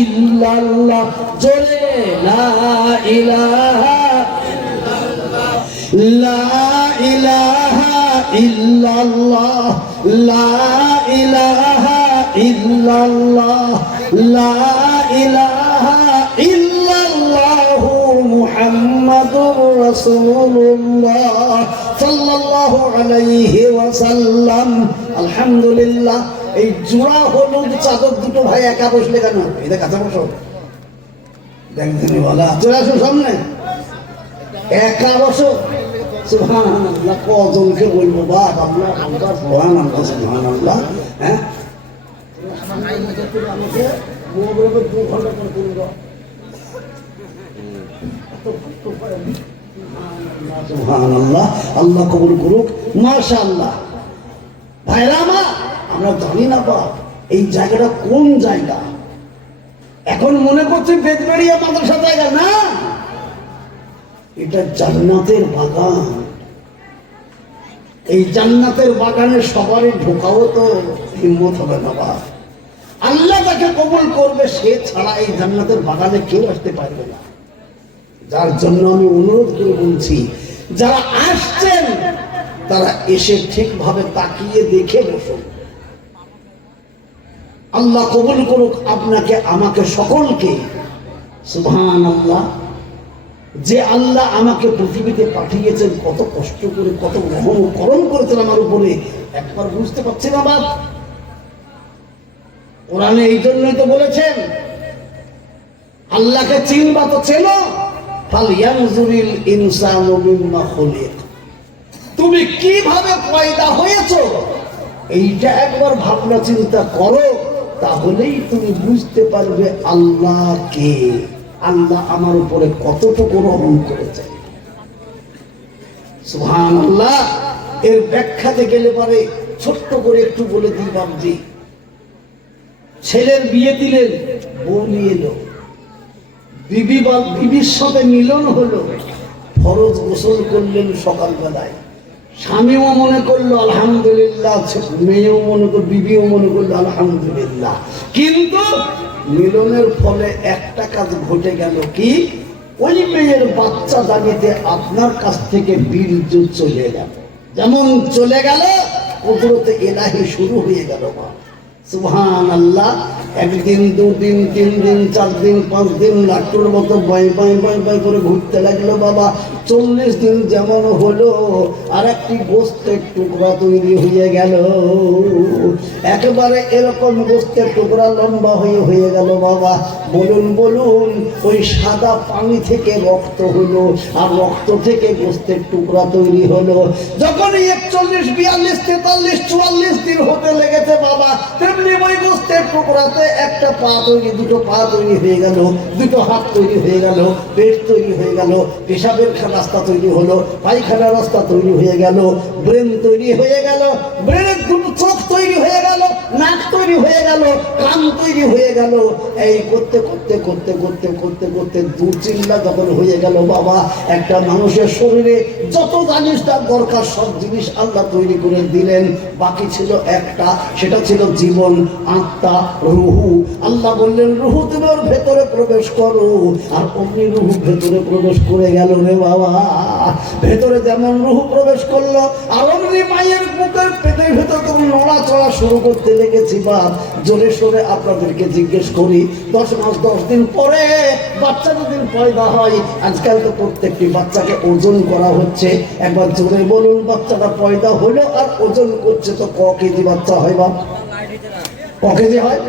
ইল্লাল্লাহ, জোরে লা ইলাহা লা ইলাহা ইল্লাল্লাহ, লা ইলাহা ইল্লাল্লাহ, লা ইলাহা ইল্লাল্লাহু মুহাম্মাদুর রাসূলুল্লাহ সাল্লাল্লাহু আলাইহি ওয়াসাল্লাম। আলহামদুলিল্লাহ। এই জোড়া হলুদ চাদর দুটো ভাই একা বসলে কেন? এটা কাছে বসো, দেখবেন বলা চলে আসো সামনে, একা বসো। সুবহানাল্লাহ, কজনকে বলবো বা আল্লাহ আল্লাহ সুবহানাল্লাহ সুবহানাল্লাহ। হ্যাঁ, আমাকে মোবাইলে 2 ঘন্টা করে তুলে দাও। সুবহানাল্লাহ, আল্লাহ কবুল করুক। মাশাআল্লাহ। ভাইরা আমার, আমরা জানি না বা এই জায়গাটা কোন জায়গা। এখন মনে করছে বেদবাড়িয়া মাদ্রাসা জায়গা না, এটা জান্নাতের বাগান। এই জান্নাতের বাগানে সবারই ঢোকাও তো হিম্মত হবে না বা। আল্লাহ তাকে কবুল করবে, সে ছাড়া এই জান্নাতের বাগানে কেউ আসতে পারবে না। যার জন্য আমি অনুরোধ করে বলছি, যারা আসছেন তারা এসে ঠিকভাবে তাকিয়ে দেখে বসুন। আল্লাহ কবুল করুক আপনাকে, আমাকে, সকলকে। সুবহানাল্লাহ। যে আল্লাহ আমাকে পৃথিবীতে পাঠিয়েছেন, কত কষ্ট করে, কত রহম করম করেছেন আমার উপরে, একবার বুঝতে পারছি না বাপ। কোরআনে এই জন্যই তো বলেছেন, আল্লাহকে চিনবা তো চেনো, ফালইয়ানজুরিল ইনসানু মিম্মা খুলিক। তুমি কিভাবে পয়দা হয়েছো এইটা একবার ভাবনা চিন্তা করো, তাহলেই তুমি বুঝতে পারবে আল্লাহ কে, আল্লাহ আমার উপরে কতটুকু রহম করেছে। সুবহানাল্লাহ। এর ব্যাখ্যাতে গেলে পারে ছোট্ট করে একটু বলে দিই বাবজি। ছেলের বিয়ে দিলেন, বউ নিয়ে এলো, বিবির সাথে মিলন হলো, ফরজ গোসল করলেন সকালবেলায়, স্বামীও মনে করলো আলহামদুলিল্লাহ, মেয়েও মনে করলো, বিবিও মনে করলো আলহামদুলিল্লাহ। কিন্তু মিলনের ফলে একটা কাজ ঘটে গেল, কি? ওই মেয়ের বাচ্চা দাবিতে আপনার কাছ থেকে বীর্য চলে গেল। যেমন চলে গেল, কুদরতে ইলাহি শুরু হয়ে গেল। সুবহানাল্লাহ। একদিন, দুদিন, 3 দিন, 4 দিন, 5 দিন লাট্টুর মতো বাই বাই বাই বাই করে ঘুরতে লাগলো বাবা। 40 দিন যেমন হলো, আর একটি গোস্তের টুকরা তৈরি হয়ে গেল। একেবারে এরকম গোস্তের টুকরা লম্বা হয়ে গেল বাবা। বলুন বলুন, ওই সাদা পানি থেকে রক্ত হলো, আর রক্ত থেকে গোস্তের টুকরা তৈরি হলো। যখন 41, 42, 43, 44 দিন হতে লেগেছে বাবা, তেমনি ওই গোস্তের টুকরাতে একটা পা তৈরি, 2টো পা তৈরি হয়ে গেল, 2টো হাত তৈরি হয়ে গেল, পেট তৈরি হয়ে গেল, পেশাবের রাস্তা তৈরি হলো, পায়খানার রাস্তা তৈরি হয়ে গেল, ব্রেন তৈরি হয়ে গেল, ব্রেনের 2টো চোখ তৈরি হয়ে গেল, নাক তৈরি হয়ে গেল, কান তৈরি হয়ে গেল। এই করতে করতে করতে করতে করতে করতে 2 চিল্লা যখন হয়ে গেল বাবা, একটা মানুষের শরীরে যত জিনিস তার দরকার সব জিনিস আল্লাহ তৈরি করে দিলেন। বাকি ছিল একটা, সেটা ছিল জীবন, আত্মা, রুহু। আল্লাহ বললেন, রুহু তুমি ওর ভেতরে প্রবেশ করো। আর অমনি রুহু ভেতরে প্রবেশ করে গেল রে বাবা। ভেতরে যেমন রুহু প্রবেশ করলো, আর অমনি মায়ের বুকের পেটের ভেতর তখন নড়াচড়া শুরু করতে লেগেছি বাপ। জোরে সোরে আপনাদেরকে জিজ্ঞেস করি, 10 মাস 10 দিন পরে বাচ্চা যেদিন পয়দা হয়, আজকাল তো প্রত্যেকটি বাচ্চাকে ওজন করা হচ্ছে। একবার জোরে বলুন, বাচ্চাটা পয়দা হলো আর ওজন করছে, তো ক কেজি বাচ্চা হয় বাপ? ক কেজি হয়?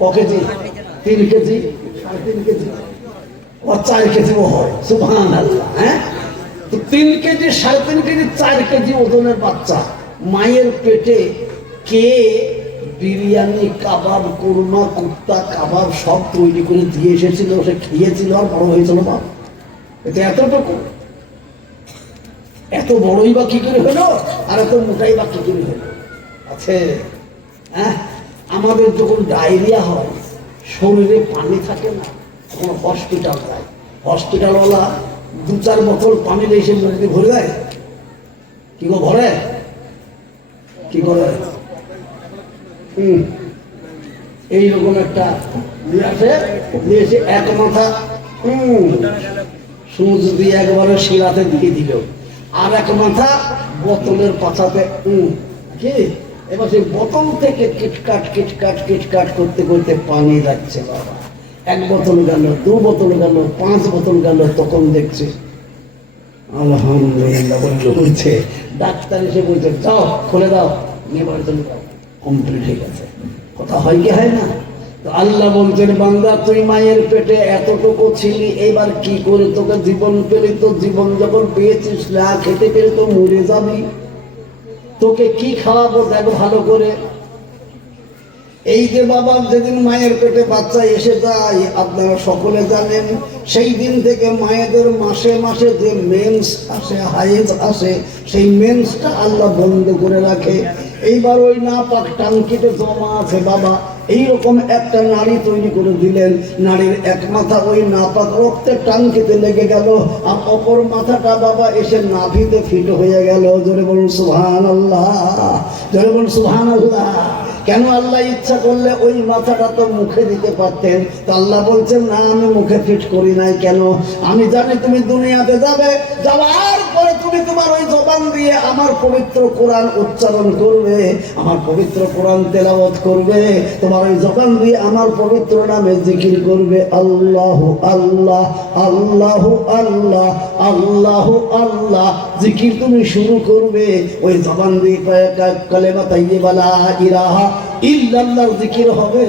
ক কেজি? 3 কেজি, 3.5 কেজি, 4 কেজিও হয়। সুবহানাল্লাহ। হ্যাঁ, 3 কেজি, 3.5 কেজি, 4 কেজি ওজনের বাচ্চা মায়ের পেটে কে বিরিয়ানি, কাবাব, কুরমা, কুপ্তা, কাবাব সব তৈরি করে দিয়ে এসেছিল, সে খেয়েছিল আর বড় হয়েছিল বাপ। এটা এতটুকু, এত বড়ই বা কি করে হলো, আর এত মোটাই বা কি করে হলো? আছে। হ্যাঁ, আমাদের যখন ডায়রিয়া হয়, শরীরে পানি থাকে না, তখন হসপিটাল যায়। হসপিটালওয়ালা 2-4 বোতল পানি এসে মুখে ভরে দেয়। কি গো ভরে? কি করে? এইরকম একটা নিয়ে এসে এক মাথা সুচ দিয়ে একবারে শিরাতে দিয়ে দিল, আর এক মাথা বোতলের পাছাতে। কি এবার সেই বোতল থেকে কিটকাট কিটকাট কিটকাট করতে করতে পানি যাচ্ছে বাবা। 1 বোতল গেল, 2 বোতল গেল, 5 বোতল গেল, তখন দেখছে আলহামদুলিল্লাহ বলছে। ডাক্তার এসে বলছে, যাও খুলে দাও, নেবার জন্য কমপ্লিট হয়ে গেছে। কথা হয় কি হয় না? তো আল্লাহ বলছেন, বান্দা তুই মায়ের পেটে এতটুকু ছিলি, এবার কি করে তোকে জীবন পেলি? তো জীবন যখন পেয়েছিস, না খেতে পেলে তো মরে যাবি। তোকে কি খাওয়াবো দেখ ভালো করে। এই যে বাবা, যেদিন মায়ের পেটে বাচ্চা এসে যায়, আপনারা সকলে জানেন, সেই দিন থেকে মায়েদের মাসে মাসে যে মেন্স আসে, হাইজ আসে, সেই মেন্সটা আল্লাহ বন্ধ করে রাখে। এইবার ওই নাপাক টাঙ্কিতে জমা আছে বাবা। এইরকম একটা নাড়ি তৈরি করে দিলেন, নাড়ির এক মাথা ওই নাপাক রক্তের টাঙ্কিতে লেগে গেল, আর অপর মাথাটা বাবা এসে নাভিতে ফিট হয়ে গেল। জোরে বলুন সুবহানাল্লাহ, জোরে বলুন সুবহানাল্লাহ। কেন আল্লাহ ইচ্ছা করলে ওই মাথাটা তো মুখে দিতে পারতেন, তো আল্লাহ বলছেন না আমি মুখে ফিট করি নাই। কেন? আমি জানি তুমি দুনিয়াতে যাবে, যাওয়ার পরে তুমি তোমার ওই জবান দিয়ে আমার পবিত্র কোরআন উচ্চারণ করবে, আমার পবিত্র কোরআন তেলাওয়াত করবে, তোমার ওই জবান দিয়ে আমার পবিত্র নামে জিকির করবে, আল্লাহ আল্লাহ আল্লাহ আল্লাহ আল্লাহ আল্লাহ জিকির তুমি শুরু করবে। ওই জবান দিয়ে কালেমা তাইয়্যিবা লা ইলাহা ইল্লাল্লাহর জিকির হবে,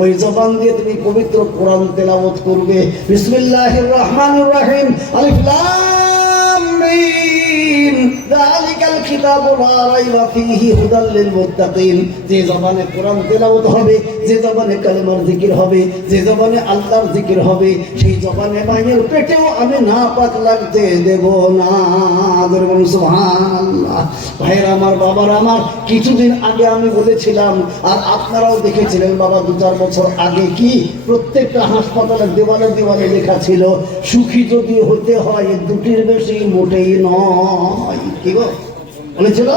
ওই জবান দিয়ে তুমি পবিত্র কোরআন তেলাওয়াত করবে। বিসমিল্লাহির রহমানির রহিম, আলিফ লাম মিম, যালিকাল কিতাবু লা রাইবা ফীহি হুদাল লিল মুত্তাকিন। যে জবানে কোরআন তেলাওয়াত হবে, যে জবানে কালেমার জিকির হবে, যে জবানে আল্লাহর জিকির হবে, সেই জবানে মায়ের পেটেও আমি নাপাক লাগতে দেব না। বলুন সুবহানাল্লাহ। ভাইরা আমার, বাবার আমার, কিছুদিন আগে আমি বলেছিলাম আর আপনারাও দেখেছিলেন বাবা, 2-4 বছর আগে কি প্রত্যেকটা হাসপাতালের দেওয়ালে দেওয়ালে লেখা ছিল, সুখী যদি হতে হয় দুটির বেশি মোটেই নয়। কি গো বলেছিল?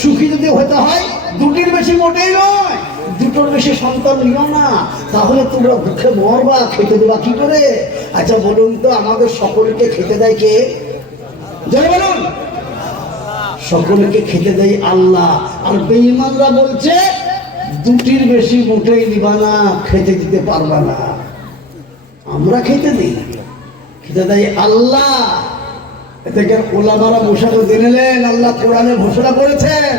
সুখী যদি হতে হয় দুটির বেশি মোটেই নয়। দুটোর বেশি সন্তান নিও না, তাহলে তোমরা ভুখে মরবা, খেতে দেবা কি করে? আচ্ছা বলুন তো, আমাদের সকলকে খেতে দেয় কে? যারা বলুন, সকলকে খেতে দেয় আল্লাহ। আর বেঈমানরা বলছে দুটির বেশি মোটেই দিবা না, খেতে দিতে পারবা না। আমরা খেতে দিই, খেতে দেয় আল্লাহ। এতে ওলামারা ঘোষণা দিলেন, আল্লাহ কোরআনে ঘোষণা করেছেন,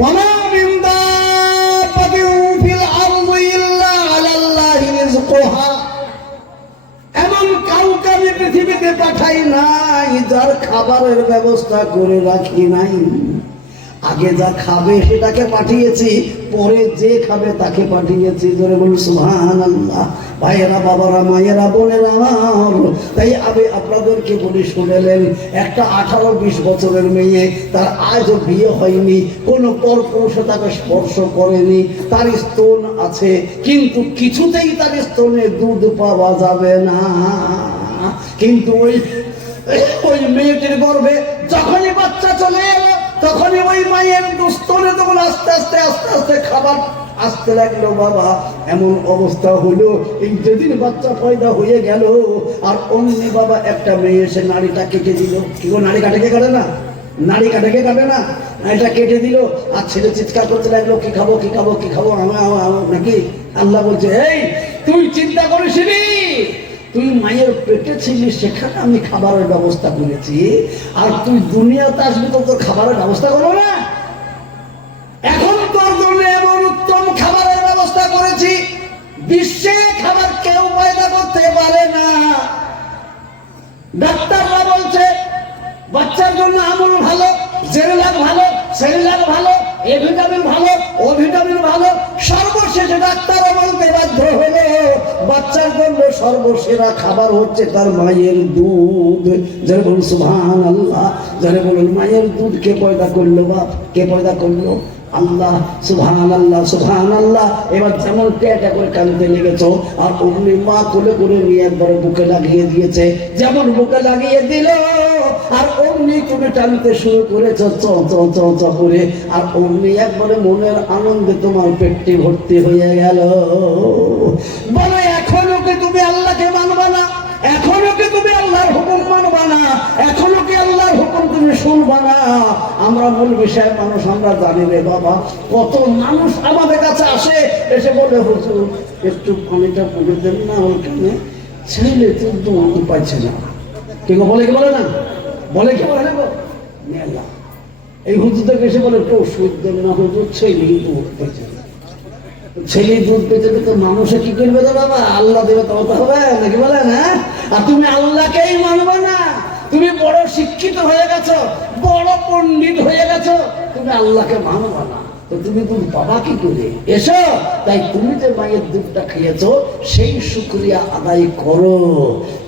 ওয়ামা মিন দাব্বাতিন ফিল আরদি ইল্লা আলাল্লাহি রিজকুহা। এমন কাউকে আমি পৃথিবীতে পাঠাই নাই যার খাবারের ব্যবস্থা করে রাখি নাই। আগে যা খাবে সেটাকে পাঠিয়েছি, পরে যে খাবে তাকে পাঠিয়েছি। ধরে বলুন সুবহানাল্লাহ। ভাইয়েরা, বাবারা, মায়েরা, বোনেরা আমার, তাই আমি আপনাদেরকে বলি শুনেলেন, একটা 18-20 বছরের মেয়ে, তার আজও বিয়ে হয়নি, কোনো পরপুরুষে তাকে স্পর্শ করেনি, তার স্তন আছে, কিন্তু কিছুতেই তার স্তনে দুধ পাওয়া যাবে না। কিন্তু ওই মেয়েটির গর্ভে যখনই বাচ্চা চলে এলো, তখনই ওই মায়ের স্তনে তখন আস্তে আস্তে আস্তে আস্তে খাবার আসতে লাগলো। বাবা, এমন অবস্থা হলো, এই যেদিন বাচ্চা পয়দা হয়ে গেল, আর অমনি বাবা একটা মেয়ে এসে নাড়িটা কেটে দিল। কি গো, নাড়ি কাটে কে কাটে না? নাড়ি কাটে কে কাটে না? নাড়িটা কেটে দিল। আর ছেলে চিৎকার করতে লাগলো, কি খাবো কি খাবো কি খাবো, নাকি? আল্লাহ বলছে, এই তুই চিন্তা করিস নি, তুই মায়ের পেটে ছিলি, সেখানে আমি খাবারের ব্যবস্থা করেছি, আর তুই দুনিয়াতে আসবি তো তোর খাবারের ব্যবস্থা করবো না? এখন তোর জন্য এমন উত্তম খাবারের ব্যবস্থা করেছি, বিশ্বে খাবার কেউ পয়দা করতে পারে না। ডাক্তাররা বলছে বাচ্চার জন্য আমল ভালো, সেরেলাক ভালো, সেরেলাক ভালো, এ ভিটামিন ভালো, ও ভিটামিন ভালো। সর্বশেষে ডাক্তাররা বলতে বাধ্য হলো বাচ্চার জন্য সর্বসেরা খাবার হচ্ছে তার মায়ের দুধ। যারা বলুন সুবহানাল্লাহ, যারা বলুন মায়ের দুধ কে পয়দা করলো? বাপ কে পয়দা করলো? আল্লাহ। সুবহানাল্লাহ সুবহানাল্লাহ। এবার যেমন পেটা করে কাঁদতে লেগেছ, আর অমনি মা কোলে করে নিয়ে একবারে বুকে লাগিয়ে দিয়েছে। যেমন বুকে লাগিয়ে দিল, আর অমনি তুমি টানতে শুরু করেছ চ চ চ চ করে, আর অমনি একবারে মনের আনন্দে তোমার পেটটি ভর্তি হয়ে গেল। বলো, এখনো কি তুমি আল্লাহকে মানবা না? এখনো কি তুমি আল্লাহর হুকুম মানবা না? এখনো কি আল্লাহর হুকুম তুমি শুনবা না? আমরা মূল বিষয় মানুষ, আমরা জানি রে বাবা, কত মানুষ আমাদের কাছে আসে, এসে বলে হুজুর একটু পানিটা পুড়ে দেন না, ওখানে ছেলে তো পাইছে না। কি বলে, কি বলে না? বলে কি বলে না? এই হুজুরদেরকে এসে বলে একটু ওষুধ দেন না হুজুর, ছেলেই দুধ পেয়েছে। ছেলে দুধ পেতে তো মানুষে কি করবে? তো বাবা আল্লাহ দেবে, তবে তো হবে নাকি বলে না? আর তুমি আল্লাহকেই মানবে না। তুমি বড় শিক্ষিত হয়ে গেছো, বড় পণ্ডিত হয়ে গেছো, তুমি আল্লাহকে মানবে না, তো তুমি দুধ পাবা কি করে? এসো, তাই তুমি যে মায়ের দুধটা খেয়েছো সেই শুকরিয়া আদায় করো।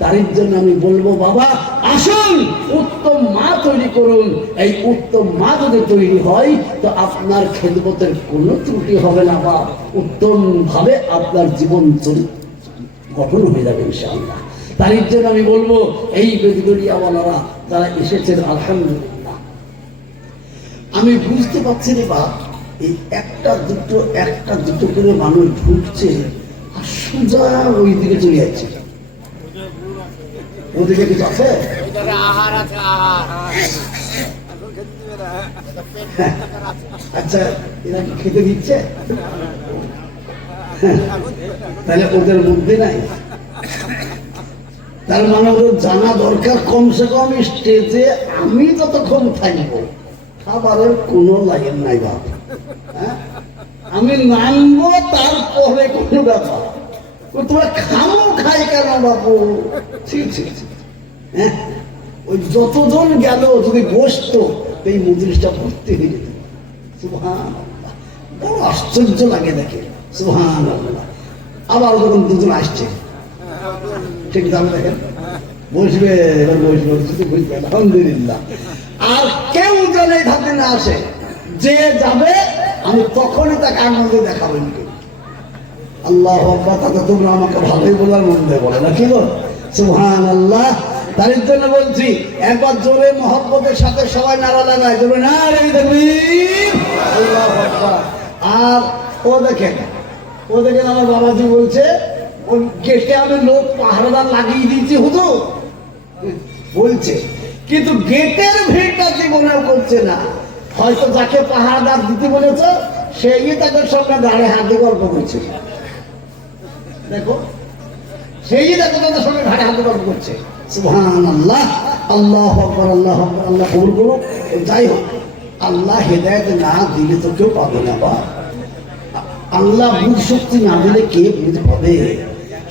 তার জন্য আমি বলবো বাবা, আসুন উত্তম মা তৈরি করুন। এই উত্তম মা যদি তৈরি হয় তো আপনার খেদমতের কোনো ত্রুটি হবে না, বা উত্তম ভাবে আপনার জীবন গঠন হয়ে যাবে ইনশাআল্লাহ। তার জন্য আমি বলবো এই বেদগড়িয়াওয়ালারা যারা এসেছেন, আলহামদুলিল্লাহ, আমি বুঝতে পারছি রে বা এই একটা দুটো করে মানুষ ঢুকছে আর সোজা ওই দিকে চলে যাচ্ছে। ওদিকে কিছু আছে? আচ্ছা, এরা কি খেতে দিচ্ছে? তাহলে ওদের মধ্যে নাই। তার মানে ওদের জানা দরকার কমসে কম স্টেজে আমি ততক্ষণ থাকবো, খাবারের কোনো লাইন নাই বাবা। আমি নামবো তারপরে কোনো ব্যাপার, তোমরা খামো খাই কেন বাবু? ঠিক ঠিক ঠিক। হ্যাঁ, ওই যতজন গেল যদি বসতো এই মজলিসটা ভর্তি হয়ে যেত। সুবহানাল্লাহ, বড় আশ্চর্য লাগে দেখে। সুবহানাল্লাহ। আবার যখন দুজন আসছে, ঠিক দাম দেখেন, বসবে, এবার বসবে, আলহামদুলিল্লাহ। আর কেউ যেন এই ধাতে না আসে, যে যাবে আমি তখনই তাকে আনন্দ দেখাবো। আল্লাহ আকবার, তাতে তোমরা আমাকে ভালোই বলার মধ্যে বলে না কি গো? সুবহানাল্লাহ। তার জন্য বলছি, একবার জোরে মহব্বতের সাথে সবাই নারা লাগায়, জোরে নারে তাকবীর, আল্লাহু আকবার। আর ও দেখেন আমার বাবাজি বলছে, ওই গেটে আমি লোক পাহারাদার লাগিয়ে দিয়েছি হুজুর বলছে, কিন্তু গেটের ভিড়টা জীবনেও করছে না। হয়তো যাকে পাহারাদার দিতে বলেছে সেই তাদের সঙ্গে গাড়ি হাতে গল্প করছে। দেখো, সেই দেখো তাদের সঙ্গে ঘাড়ে হাতে গল্প করছে। সুবহানাল্লাহ, আল্লাহু আকবার, আল্লাহু আকবার, আল্লাহ কবুল করুন। যাই হোক, আল্লাহ হেদায়েত না দিলে তো কেউ পাবে না। বা আল্লাহ বুঝ শক্তি না দিলে কে বুঝ পাবে?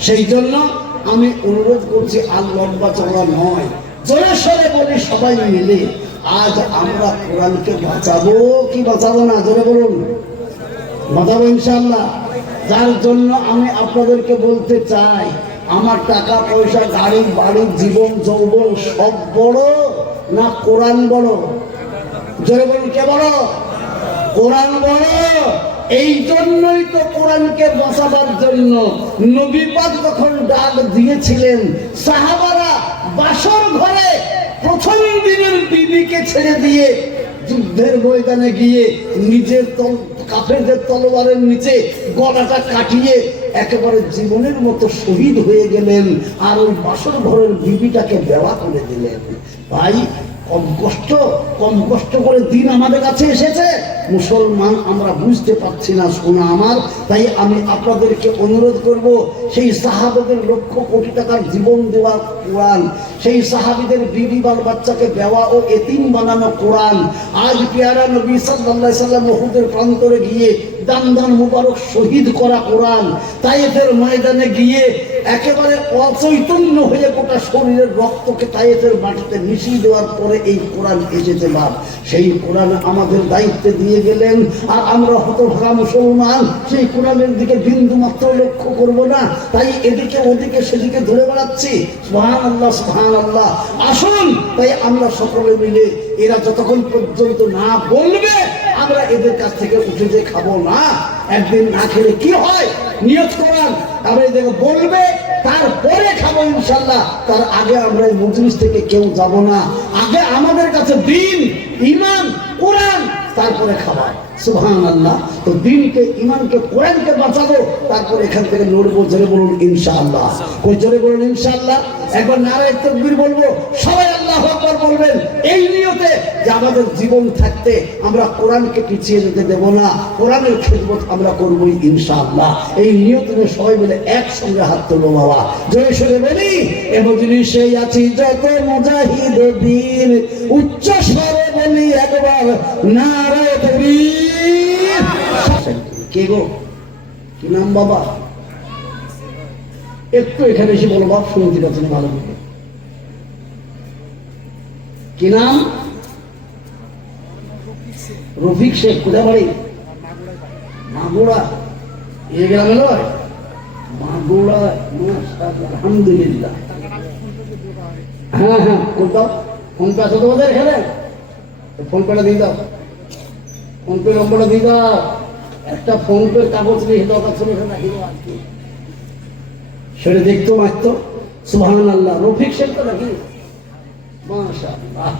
সেই জন্য আমি অনুরোধ করছি, আর লম্বা চড়া নয়, জোরে সরে বলি সবাই মিলে, আজ আমরা কোরআনকে বাঁচাবো কি বাঁচাবো না? জোরে বলুন, বাঁচাবো ইনশাআল্লাহ। যার জন্য আমি আপনাদেরকে বলতে চাই, আমার টাকা পয়সা, গাড়ি বাড়ি, জীবন যৌবন সব বড় না কোরআন বড়? জোরে বলুন, কে বড়? কোরআন বড়। এই জন্যই তো কোরআনকে বাঁচাবার জন্য নবী পাক যখন ডাক দিয়েছিলেন, সাহাবারা বাসর ঘরে প্রথম দিনের বিবিকে ছেড়ে দিয়ে যুদ্ধের ময়দানে গিয়ে নিজের কাফেরদের তলোয়ারের নিচে গলাটা কাটিয়ে একেবারে জীবনের মতো শহীদ হয়ে গেলেন, আর ওই বাসর ঘরের বিবিটাকে বেওয়া করে দিলেন। ভাই, কম কষ্ট করে দিন আমাদের কাছে এসেছে, মুসলমান আমরা বুঝতে পারছি না শোনা আমার। তাই আমি আপনাদেরকে অনুরোধ করব, সেই সাহাবাদের লক্ষ কোটি টাকার জীবন দেওয়া কোরআন, সেই সাহাবীদের বিবি বাল বাচ্চাকে দেওয়া ও এতিম বানানো কোরআন, আজ পেয়ারা নবী সাল্লাল্লাহু আলাইহি সাল্লাম উহুদের প্রান্তরে গিয়ে দান দান মুবারক শহীদ করা কোরআন, তায়েফের ময়দানে গিয়ে একেবারে অচৈতন্য হয়ে গোটা শরীরের রক্তকে তায়েফের মাটিতে মিশিয়ে দেওয়ার পরে এই কোরআন এসেছে। বাপ, সেই কোরআন আমাদের দায়িত্বে দিয়ে গেলেন, আর আমরা হতভাগা মুসলমান সেই কোরআনের দিকে বিন্দু মাত্র লক্ষ্য করব না, তাই এদিকে ওদিকে সেদিকে ধরে বেড়াচ্ছি। সুবহানাল্লাহ, সুবহানাল্লাহ। আসুন, তাই আমরা সকলে মিলে, এরা যতক্ষণ পর্যন্ত না বলবে আমরা এদের কাছ থেকে উঠে যে খাবো না। একদিন না খেলে কি হয়? নিয়ত করান, আমরা এদেরকে বলবে তারপরে খাবো ইনশাল্লাহ। তার আগে আমরা এই মজলিস থেকে কেউ যাব না। আগে আমাদের কাছে দিন, ঈমান, কোরআন, তারপরে খাবার। সুবহানাল্লাহ। তো দিনকে, ঈমানকে, কোরআনকে বাঁচাবো, তারপর এখান থেকে লড়বো। জোরে বলুন ইনশাআল্লাহ। কই জোরে বলুন ইনশাআল্লাহ। একবার নারায়ে তাকবীর বলবো, সবাই আল্লাহু আকবার বলবেন, এই নিয়তে যে আমাদের জীবন থাকতে আমরা কোরআনকে পিছিয়ে যেতে দেব না, কোরআনের খিদমত আমরা করবই ইনশাআল্লাহ। এই নিয়ত নিয়ে সবাই মিলে একসঙ্গে হাত তুলবো বাবা, জোরে সোরে বলি। এ মজলিসে আছি যত মুজাহিদ বীর, উচ্চ স্বরে বলি একবার নারায়ে তাকবীর। কে গো? কি নাম বাবা? একটু এখানে এসে বলো বাপ, শুনতে পাচ্ছেন ভালো করে। কি নাম? রফিক শেখ। কোথায় বাড়ি? মাগুরা। এই গ্রামে নয়, মাগুরা। আলহামদুলিল্লাহ। হ্যাঁ হ্যাঁ, কোথাও ফোন পে আছে তোমাদের এখানে? ফোন পেটা দিয়ে দাও, ফোন পে নম্বরটা দিয়ে দাও। একটা ফোন পের কাগজ লিখে দাও, আজকে সেটা দেখতো মারতো। সুবহানাল্লাহ। রফিক শেখ তো নাকি? মাশাআল্লাহ,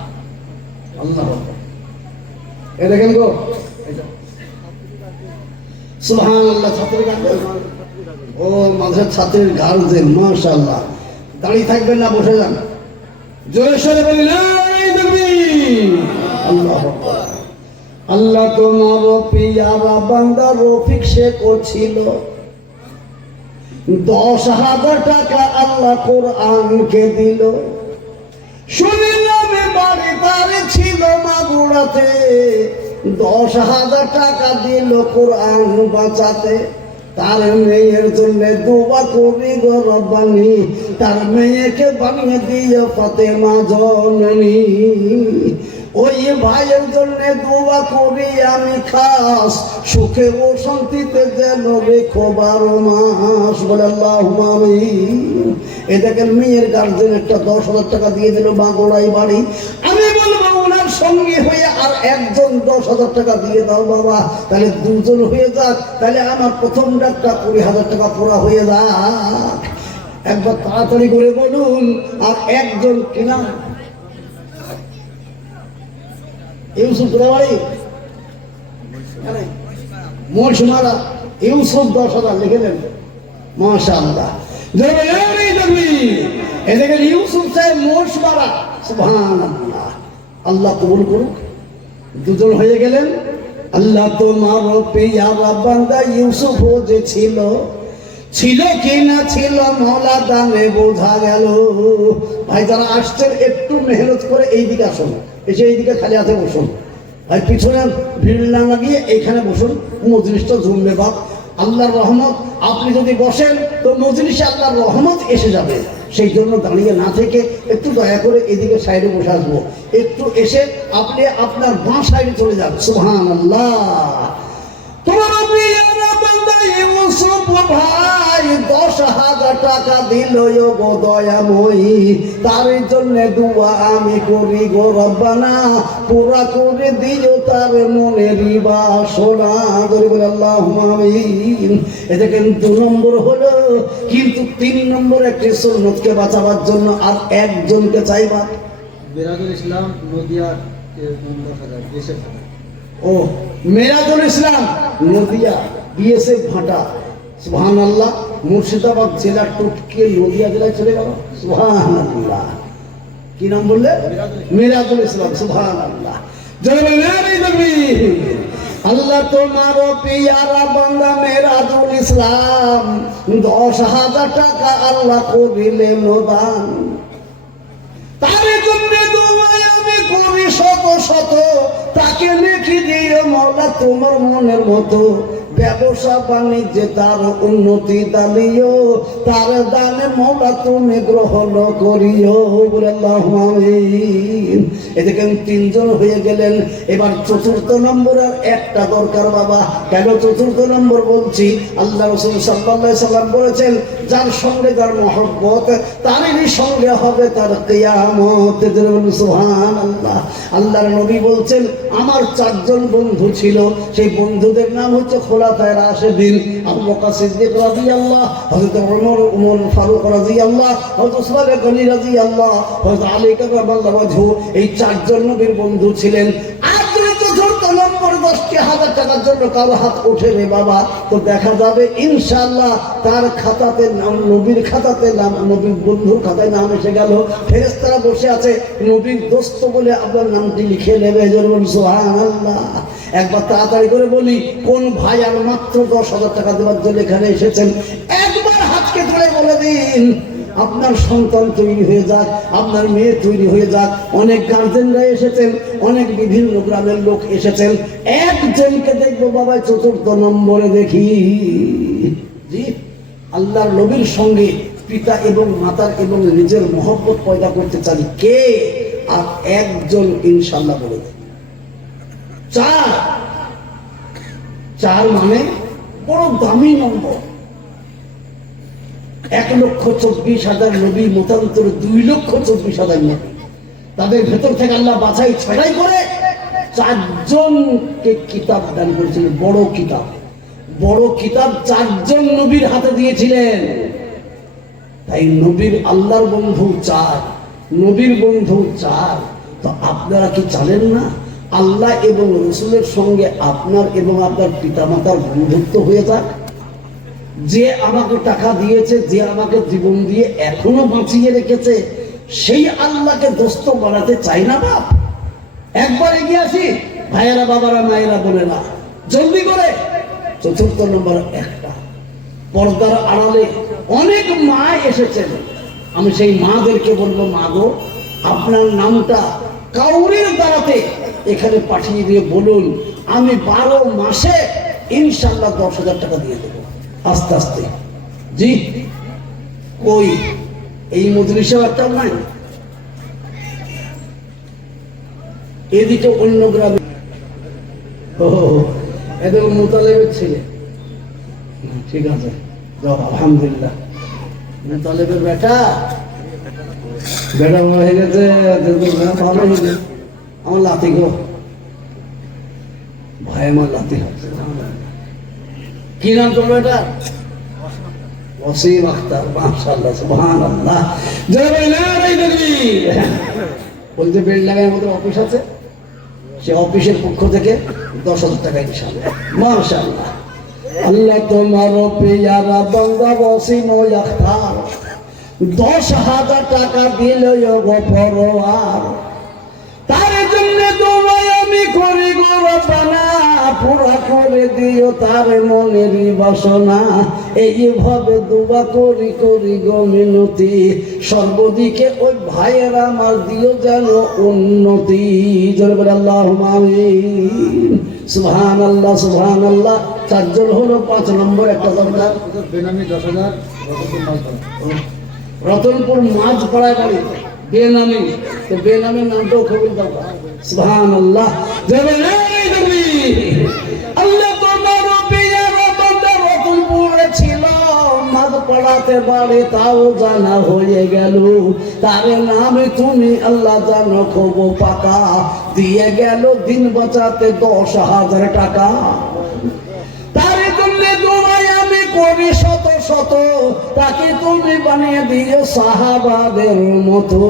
আল্লাহ। এ দেখেন গো, সুবহানাল্লাহ। ছাত্রের গার্জেন, ও মাঝে ছাত্রের গার্জেন, মাশাআল্লাহ। দাঁড়িয়ে থাকবেন না, বসে যান। জোরে সরে বলি নাই তাকবীর, আল্লাহু আকবার। আল্লাহ তোমার পিয়ারা বান্দা রফিক শেখ ছিল, 10,000 টাকা আল্লাহ কোরআনকে দিল। শুনিলাম বাড়ি তার ছিল মাগুরাতে, 10,000 টাকা দিল কোরআন বাঁচাতে। তার মেয়ের জন্য দোয়া করি গো রব্বানি, তার মেয়েকে বানিয়ে দিয়ে ফাতেমা জননী। ওই ভাইয়ের জন্য দোয়া করি আমি খাস, সুখে ও শান্তিতে যেন রেখো 12 মাস, বলে আল্লাহুম্মা আমিন। এ দেখেন মেয়ের গার্জেন একটা 10,000 টাকা দিয়ে দিল মাগুরাই বাড়ি। আমি বলবো ওনার সঙ্গে হয়ে আর একজন 10,000 টাকা দিয়ে দাও বাবা, তাহলে দুজন হয়ে যাক, তাহলে আমার প্রথম ডাকটা 20,000 টাকা পুরা হয়ে যাক। একবার তাড়াতাড়ি করে বলুন। আর একজন কিনা ইউসুফ বাড়ি মৌসুমারা, ইউসুফ 10,000 লিখে দেন, মাশাআল্লাহ। এদিকে ইউসুফ সাহেব মৌসুমারা, সুবহানাল্লাহ। আল্লাহ কবুল করুক। দুজন হয়ে গেলেন। আল্লাহ তোমার পেয়ারা বান্দা ইউসুফ যে ছিল, ছিল কি না ছিল মওলা দানে বোঝা গেল। ভাই যারা আসছেন একটু মেহনত করে এইদিকে আসুন, এসে এইদিকে খালি হাতে বসুন। ভাই পিছনে ভিড় না লাগিয়ে এইখানে বসুন, মজলিসটা জমবে বাপ। আল্লাহর রহমত, আপনি যদি বসেন তো মজলিসে আল্লাহর রহমত এসে যাবে। সেই জন্য দাঁড়িয়ে না থেকে একটু দয়া করে এদিকে সাইডে বসে আসবো। একটু এসে আপনি আপনার বাঁ সাইডে চলে যান। সুবহানাল্লাহ। তোমার পিয়ারা বান্দা ইউসুফ ভাই 10,000 টাকা দিল গো দয়াময়ী, তার জন্য দোয়া আমি করি গো রব্বানা, পুরা করে দিও তার মনের বাসনা, ধরে বলে আল্লাহুম্মা আমিন। এ দেখেন 2 নম্বর হলো, কিন্তু 3 নম্বর একটি সুন্নতকে বাঁচাবার জন্য আর একজনকে চাইবা। মিরাজুল ইসলাম নদিয়া, ও মিরাজুল ইসলাম নদিয়া, বিএসএফ ভাটা, সুবহানাল্লাহ। মুর্শিদাবাদ জেলার টুটকে নদিয়া জেলায় চলে গেল, সুবহানাল্লাহ। কি নাম বললে? মিরাজুল ইসলাম, সুবহানাল্লাহ। আল্লাহ তোমার পিয়ারা বান্দা মিরাজুল ইসলাম 10,000 টাকা আল্লাহ করিলেন দান। তার জন্য দোয়া আমি করি শত শত, তাকে নেকি দিয়ে মওলা তোমার মনের মতো। ব্যবসা বাণিজ্যে তার উন্নতি দালিও, তার দানে মওলা তুমি গ্রহণ করিও, বলে আল্লাহুম্মা আমিন। এদিকে 3 জন হয়ে গেলেন। এবার 4র্থ নম্বর আর একটা দরকার বাবা। কেন 4র্থ নম্বর বলছি? আল্লাহ রাসূল সাল্লাল্লাহু আলাইহি সাল্লাম বলেছেন, যার সঙ্গে যার মহব্বত তারই সঙ্গে হবে তার কিয়ামত, সুবহানাল্লাহ। আল্লাহর নবী বলছেন, আমার 4 জন বন্ধু ছিল, সেই বন্ধুদের নাম হচ্ছে খোলাফায়ে রাশিদিন। আবু বকর সিদ্দিক রাদিয়াল্লাহু, হযরত ওমর ফারুক রাদিয়াল্লাহু, হযরত উসমান গনি রাদিয়াল্লাহু, হযরত আলী কারামাল্লাহু ওয়াজহু। এই 4 জন নবীর বন্ধু ছিলেন। আর যদি 4র্থ নম্বর 10,000 টাকার জন্য কারো হাত ওঠে রে বাবা, তো দেখা যাবে ইনশাআল্লাহ তার খাতাতে নাম, নবীর খাতাতে নাম, নবীর বন্ধুর খাতায় নাম এসে গেল। ফেরেশতারা বসে আছে, নবীর দোস্ত বলে আপনার নামটি লিখে নেবে। সুবহানাল্লাহ। একবার তাড়াতাড়ি করে বলি, কোন ভাই আর মাত্র 10,000 টাকা দেওয়ার জন্য এখানে এসেছেন? একবার হাতকে ধরে বলে দিন। আপনার সন্তান তৈরি হয়ে যাক, আপনার মেয়ে তৈরি হয়ে যাক। অনেক গার্জেনরা এসেছেন, অনেক বিভিন্ন গ্রামের লোক এসেছেন। একজনকে দেখবো বাবা 4র্থ নম্বরে দেখি। জি, আল্লাহর নবীর সঙ্গে পিতা এবং মাতার এবং নিজের মহব্বত পয়দা করতে চাই কে? আর একজন ইনশাআল্লাহ বলে দেন। 4 মানে বড় দামি নম্বর। 1,24,000 নবী মতান্তরে 2,24,000 নবী। তাদের ভেতর থেকে আল্লাহ বাছাই ছাড়াই করে 4 জনকে কিতাব দান করেছিলেন। বড় কিতাব, বড় কিতাব 4 জন নবীর হাতে দিয়েছিলেন। তাই নবীর আল্লাহর বন্ধু 4, নবীর বন্ধু 4। তো আপনারা কি জানেন না আল্লাহ এবং রসুলের সঙ্গে আপনার এবং আপনার পিতামাতার বন্ধুত্ব হয়ে থাক। যে আমাকে টাকা দিয়েছে, যে আমাকে জীবন দিয়ে এখনো বাঁচিয়ে রেখেছে, সেই আল্লাহকে দোস্ত বানাতে চাই না বাপ। একবার এগিয়ে আসি ভাইয়েরা, বাবারা, মায়েরা, বোনেরা, জলদি করে। চতুর্থ নম্বর, একটা পর্দার আড়ালে অনেক মা এসেছেন। আমি সেই মাদেরকে বলবো, মা গো, আপনার নামটা কাউরির দ্বারাতে এখানে পাঠিয়ে দিয়ে বলুন, আমি 12 মাসে ইনশাল্লাহ 10,000 টাকা দিয়ে দেবো আস্তে আস্তে। জি, কই এই মজলিসেও একটা নাই, এদিকে অন্য গ্রামে। ও, এদের মুতালেবের ছেলে, ঠিক আছে, যাও, আলহামদুলিল্লাহ। মুতালেবের বেটা বড় হয়ে গেছে, ভালো হয়েছে। আমার লাতি গো ভাই, আমার লাতি হচ্ছে। কি নাম তোর বেটা? ওসিম আখতার, মাশাআল্লাহ, সুবহানাল্লাহ। জয় নারায়ে তাকবীর। বলতে বেলডাঙ্গার মধ্যে অফিস আছে, সে অফিসের পক্ষ থেকে 10,000 টাকা ইনশাআল্লাহ। মাশাআল্লাহ। আল্লাহ তোমার পেয়ারা বান্দা ওসিম আখতার 10,000 টাকা দিল গো পরোয়ার। তার জন্য তোমায় আমি করি গো রচনা, পুরা করে দিও তার মনের বাসনা। এইভাবে দুবা করি করি গো মিনতি, সর্বদিকে ওই ভাইয়ের আমার দিও যেন উন্নতি। জোরে বলে আল্লাহুম্মা আমিন। সুবহানাল্লাহ, সুবহানাল্লাহ। 4 জন হলো, 5 নম্বর একটা দরকার। বেনামি 10,000 রতনপুর মাঝপাড়ায় বাড়ি, বেনামি। তো বেনামের নামটাও খবর দরকার। সুবহানাল্লাহ। আল্লাহ তোমার পেয়ারা বান্দা রতনপুরে ছিল, মাঝপাড়াতে বাড়ি, তাও জানা হয়ে গেল। তার নামে তুমি আল্লাহ জানো খুব পাকা, দিয়ে গেল দিন বাঁচাতে 10,000 টাকা। তার জন্য তোমায় আমি করি শত শত, তাকে তুমি বানিয়ে দিও সাহাবাদের মতো।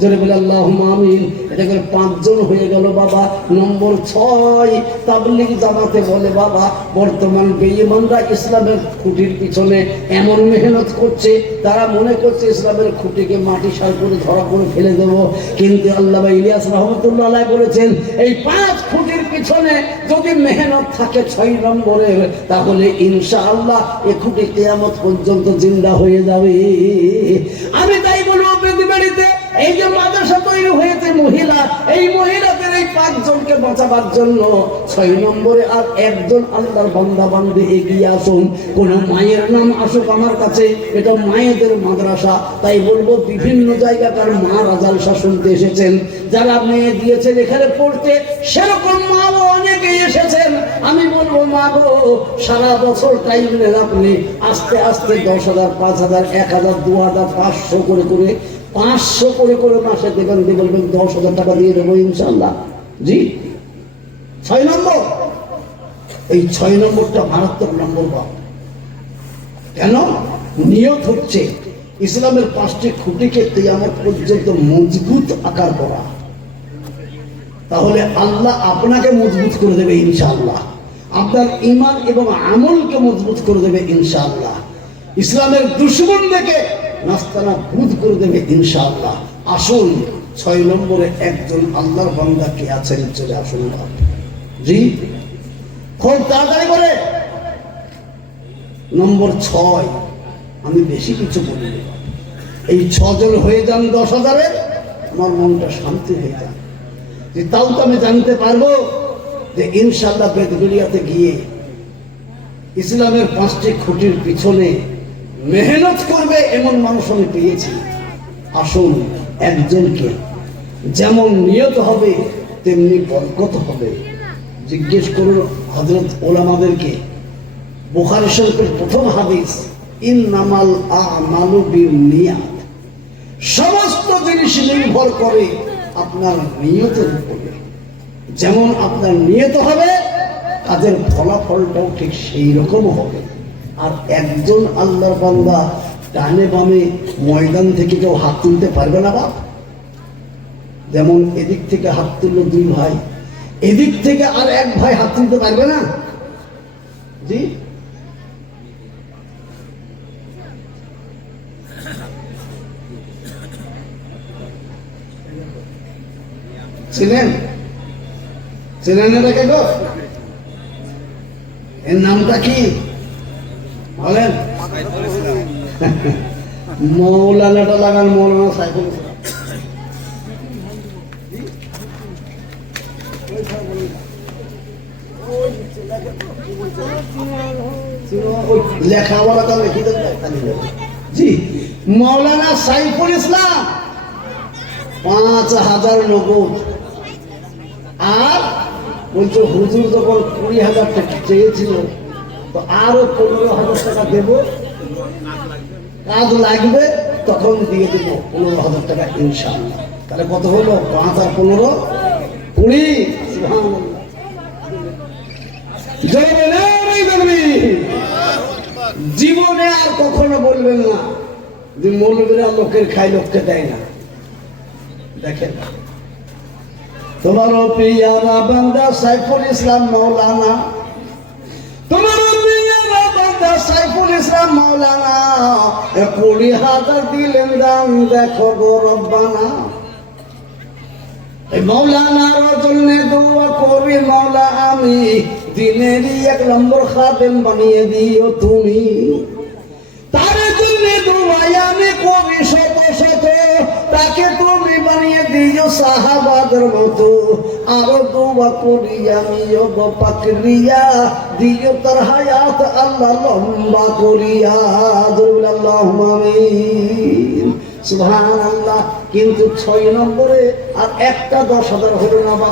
জোরে বলে আল্লাহুম্মা আমিন। এটা করে 5 জন হয়ে গেল বাবা। নম্বর 6, তাবলীগ জামাতে বলে বাবা, বর্তমান বেঈমানরা ইসলামের খুঁটির পিছনে এমন মেহনত করছে, তারা মনে করছে ইসলামের খুঁটিকে মাটি সার করে ধরা করে ফেলে দেবো। কিন্তু আল্লামা ইলিয়াস রহমতুল্লাহ আলাইহি বলেছেন, এই 5 খুঁটির পিছনে যদি মেহনত থাকে 6 নম্বরের, তাহলে ইনশাআল্লাহ এ খুঁটি কিয়ামত পর্যন্ত জিন্দা হয়ে যাবে। আমি তাই বলবো, বেদিবাড়িতে এই যে মাদ্রাসা তৈরি হয়েছে মহিলা, এই মহিলাদের এই 5 জনকে বাঁচাবার জন্য 6 নম্বরে আর একজন আল্লাহর বান্দা বান্দী এগিয়ে আসুন। কোন মায়ের নাম আসুক আমার কাছে, এটা মায়েদের মাদ্রাসা। তাই বলবো, বিভিন্ন জায়গাকার মা রাজাল শাসনতে এসেছেন, যারা মেয়ে দিয়েছেন এখানে পড়তে, সেরকম মাও অনেকে এসেছেন। আমি বলবো, মা গো, সারা বছর টাইম নেন আপনি, আস্তে আস্তে 10,000, 5,000, 1,000, 2,000, 500 করে করে 500 করে করে মাসে দেবেন। দিয়ে বলবেন 10,000 টাকা দিয়ে দেবো ইনশাল্লাহ। জি, 6 নম্বর। এই 6 নম্বরটা মারাত্মক নম্বর বাপ। কেন? নিয়ত হচ্ছে ইসলামের 5টি খুঁটিকে কিয়ামত পর্যন্ত মজবুত আকার করা। তাহলে আল্লাহ আপনাকে মজবুত করে দেবে ইনশাআল্লাহ, আপনার ঈমান এবং আমলকে মজবুত করে দেবে ইনশাআল্লাহ, ইসলামের দুশমনদেরকে নাস্তানা বুঝ করে দেবে ইনশাআল্লাহ। আসুন, 6 নম্বরে একজন আল্লাহর বান্দা কে আছেন, চলে আসুন। জি, খুব তাড়াতাড়ি করে। নম্বর 6, আমি বেশি কিছু বলি, এই 6 জন হয়ে যান 10,000-এর, আমার মনটা শান্তি হয়ে যান। যে তাও তো আমি জানতে পারবো যে ইনশাআল্লাহ বেদবিলিয়াতে গিয়ে ইসলামের 5টি খুঁটির পিছনে মেহনত করবে এমন মানুষ আমি পেয়েছি। আসুন, একজনকে যেমন নিয়ত হবে তেমনি বরকত হবে। জিজ্ঞেস করুন হযরত ওলামাদেরকে, বুখারী শরীফের প্রথম হাদিস, ইন্নামাল আমালু বিন্নিয়াত। সমস্ত জিনিস নির্ভর করে আপনার নিয়তের উপরে। যেমন আপনার নিয়ত হবে, কাজের ফলাফলটাও ঠিক সেই রকম হবে। আর একজন আল্লাহর বান্দা ডানে বামে ময়দান থেকে কেউ হাত তুলতে পারবে না বাপ। যেমন এদিক থেকে হাত তুললো দুই ভাই, এদিক থেকে আর এক ভাই হাত তুলতে পারবে না? জি, ছিলেন ছিলেন এটাকে গো, এর নামটা কি বলেন? মৌলানাটা লাগান, মৌলানা সাইফুল ইসলাম। লেখাপড়া তো লিখি দেবে। জি, মৌলানা সাইফুল ইসলাম ৫,০০০ নগদ। আর বলছো হুজুর যখন ২০,০০০ টাকা চেয়েছিল, তো আরো ১৫,০০০ টাকা দেব, কাজ লাগবে তখন দিয়ে দেব ১৫,০০০ টাকা ইনশাআল্লাহ। তাহলে কত হলো? ৫ আর ১৫ 20। জীবনে আর কখনো বলবেন না যে মৌলবীরা লোকের খায় লোককে দেয় না। দেখেন, তোমার পিয়ারা বান্দা সাইফুল ইসলাম মৌলানা, তোমার পিয়ারা বান্দা সাইফুল ইসলাম মৌলানা ২০,০০০ দিলেন দান, দেখো গো রব্বানা। এই মৌলানার জন্য দোয়া করি, মৌলা আমি দিনেরই ১ নম্বর খাদেম বানিয়ে দিও তুমি। তার জন্য দোয়া আমি করি শত শত, তাকে তুমি বানিয়ে দিও সাহাবাদের মতো। আরো দোয়া করি আমি ওগো পাকরিয়া, দিও তার হায়াত আল্লাহ লম্বা করিয়া। আল্লাহুম্মা আমিন, সুবহানাল্লাহ। কিন্তু ৬ নম্বরে আর একটা ১০,০০০ হলো না বা?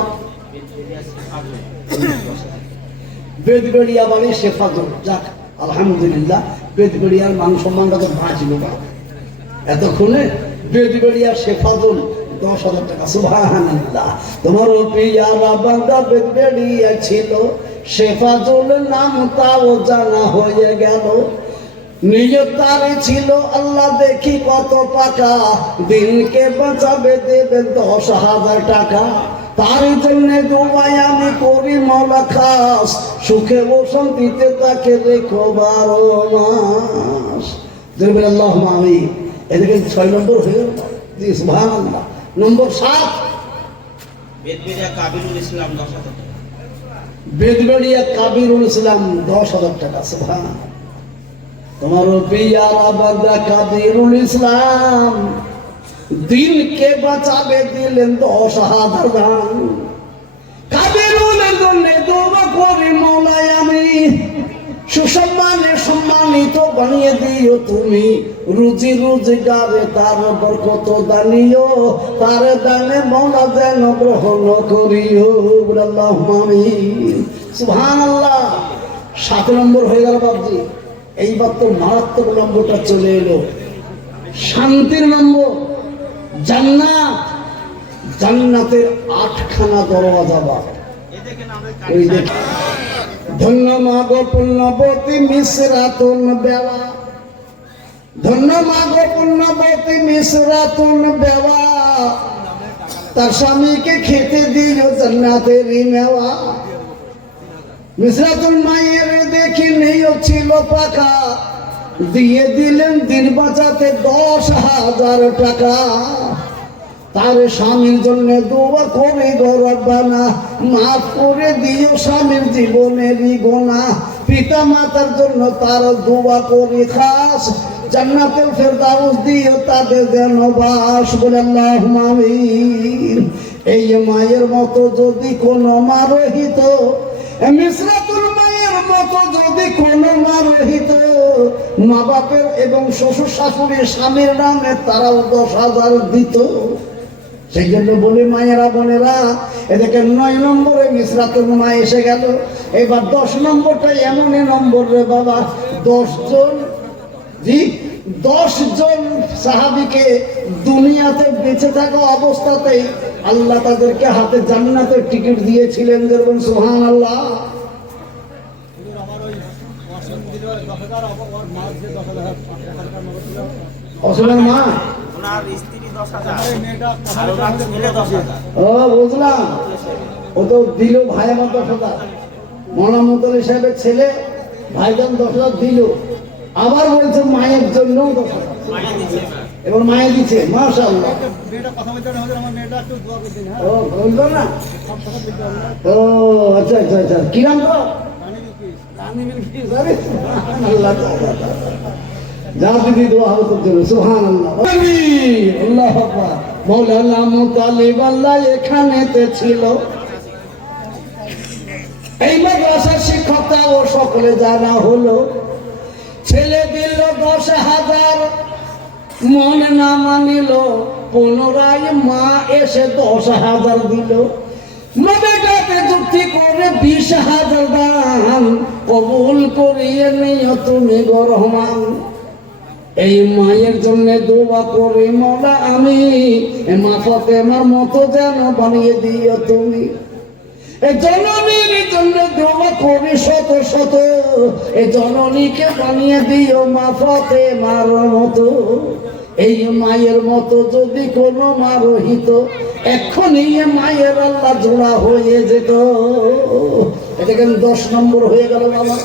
বেদবেড়িয়া বাড়ি শেফাজুল। যাক আলহামদুলিল্লাহ, বেদবেড়িয়ার মান সম্মানটা তো বাঁচল বা এতক্ষণে। বেদবেড়িয়ার শেফাজুল ১০,০০০ টাকা, সুবহানাল্লাহ। তোমার পিয়ারা বান্দা বেদবেড়িয়া ছিল, শেফাজুল নাম তাও জানা হয়ে গেল। নিয়ত তার ছিল আল্লাহ দেখি কত পাকা, দিনকে বাঁচাবে দেবে ১০,০০০ টাকা। তার জন্য দোয়া আমি করি মওলা খাস, সুখে ও শান্তিতে তাকে রেখো ১২ মাস। আল্লাহুম্মা আমিন। এদিকে ৬ নম্বর হয়ে গেল। জি সুবহানাল্লাহ। নম্বর ৭, বেদবেড়িয়া কাবিরুল ইসলাম ১০,০০০ টাকা। বেদবেড়িয়া কাবিরুল ইসলাম ১০,০০০ টাকা, সুবহানাল্লাহ। তোমার পিয়ারা বান্দা কাবিরুল ইসলাম দিনকে বাঁচাবে দিলেন ১০,০০০ দান। কাবিরুলের জন্য দোয়া করি মওলা আমি, সুসম্মানে সম্মানিত বানিয়ে দিও তুমি। রুজি রোজগারে তার বরকত দানিও, তার দানে মওলা যেন গ্রহণ করিও। আল্লাহুম্মা আমিন, সুবহানাল্লাহ। ৭ নম্বর হয়ে গেল বাবজি। এইবার তো মারাত্মক নম্বরটা চলে এলো, শান্তির নম্বর। জান্নাত, জান্নাতের ৮খানা দরওয়াজা বা ওই দেখি। ধন্য মাগো পুণ্যবতী মিসরাতুন বেওয়া, ধন্য মাগো পুণ্যবতী মিসরাতুন বেওয়া, তার স্বামীকে খেতে দিল জান্নাতেরই মেওয়া। মিসরাতুল মায়ের দেখি নেইও ছিল পাকা, দিয়ে দিলেন দিন বাঁচাতে ১০,০০০ টাকা। তার স্বামীর জন্য দোয়া করে গো রব্বানা, মাফ করে দিও স্বামীর জীবনেরই গুনাহ। পিতা মাতার জন্য তার দোয়া করি খাস, জান্নাতুল ফেরদাউস দিও তাদের যেন বাস। বলে আল্লাহুম্মা আমিন। এই মায়ের মতো যদি কোনো মা রহিত, মিসরাতুল মায়ের মতো যদি কোনো মা রহিত, মা বাপের এবং শ্বশুর শাশুড়ির স্বামীর নামে তারাও ১০,০০০ দিত। সেই জন্য বলি মায়েরা বোনেরা, এদিকে ৯ নম্বরে মিসরাতুল মা এসে গেল। এবার ১০ নম্বরটা এমনই নম্বর রে বাবা, ১০ জন, জি ১০ জন সাহাবীকে দুনিয়াতে বেঁচে থাকা অবস্থাতেই আল্লাহ তাদেরকে হাতে জান্নাতের টিকিট দিয়েছিলেন। দেখুন সুবহানাল্লাহ। অসমের মা, ওনার স্ত্রী আর ওনার ছেলে 10,000। ও বুঝলাম, ও তো দিল ভাই আমার 10,000, মৌলানা মুতালি সাহেবের ছেলে ভাইজান 10,000 দিল, আবার বলছে মায়ের জন্য 10,000, মায়া দিচ্ছে না। এবার মায়ের দিচ্ছে, মাশাআল্লাহ। মেয়েটা কথা বলতে না, আমার মেয়েটা একটু দোয়া করে দিন। হ্যাঁ, ও বলতো না, সব কথা বলতে হবে না। ও আচ্ছা আচ্ছা আচ্ছা, কি নাম তো? রানী বিলকিস। রানী বিলকিস, আরে সুবহানাল্লাহ, যা দিদি দোয়া হবে তোর জন্য, সুবহানাল্লাহ, আমিন, আল্লাহু আকবার। মৌলানা মুতালিব আল্লাহ এখানেতে ছিল, এই মাদ্রাসার শিক্ষকটাও সকলে জানা হলো, ছেলে দিল 10,000, মন না মানিল, পুনরায় মা এসে 10,000 দিল, নবেটাকে যুক্তি করে 20,000 দান কবুল করিয়ে নিও তুমি গো রহমান। এই মায়ের জন্য দোয়া করে মওলা আমি, এ মা ফাতেমার মতো যেন বানিয়ে দিও তুমি। এ জননীর জন্য দোয়া করি শত শত, এ জননীকে বানিয়ে দিও মা ফাতেমার মতো। এই মায়ের মতো যদি কোনো মা রহিত, এক্ষুনি এ মায়ের আল্লাহ জোড়া হয়ে যেত। এটা কেন 10 নম্বর হয়ে গেল বাবা?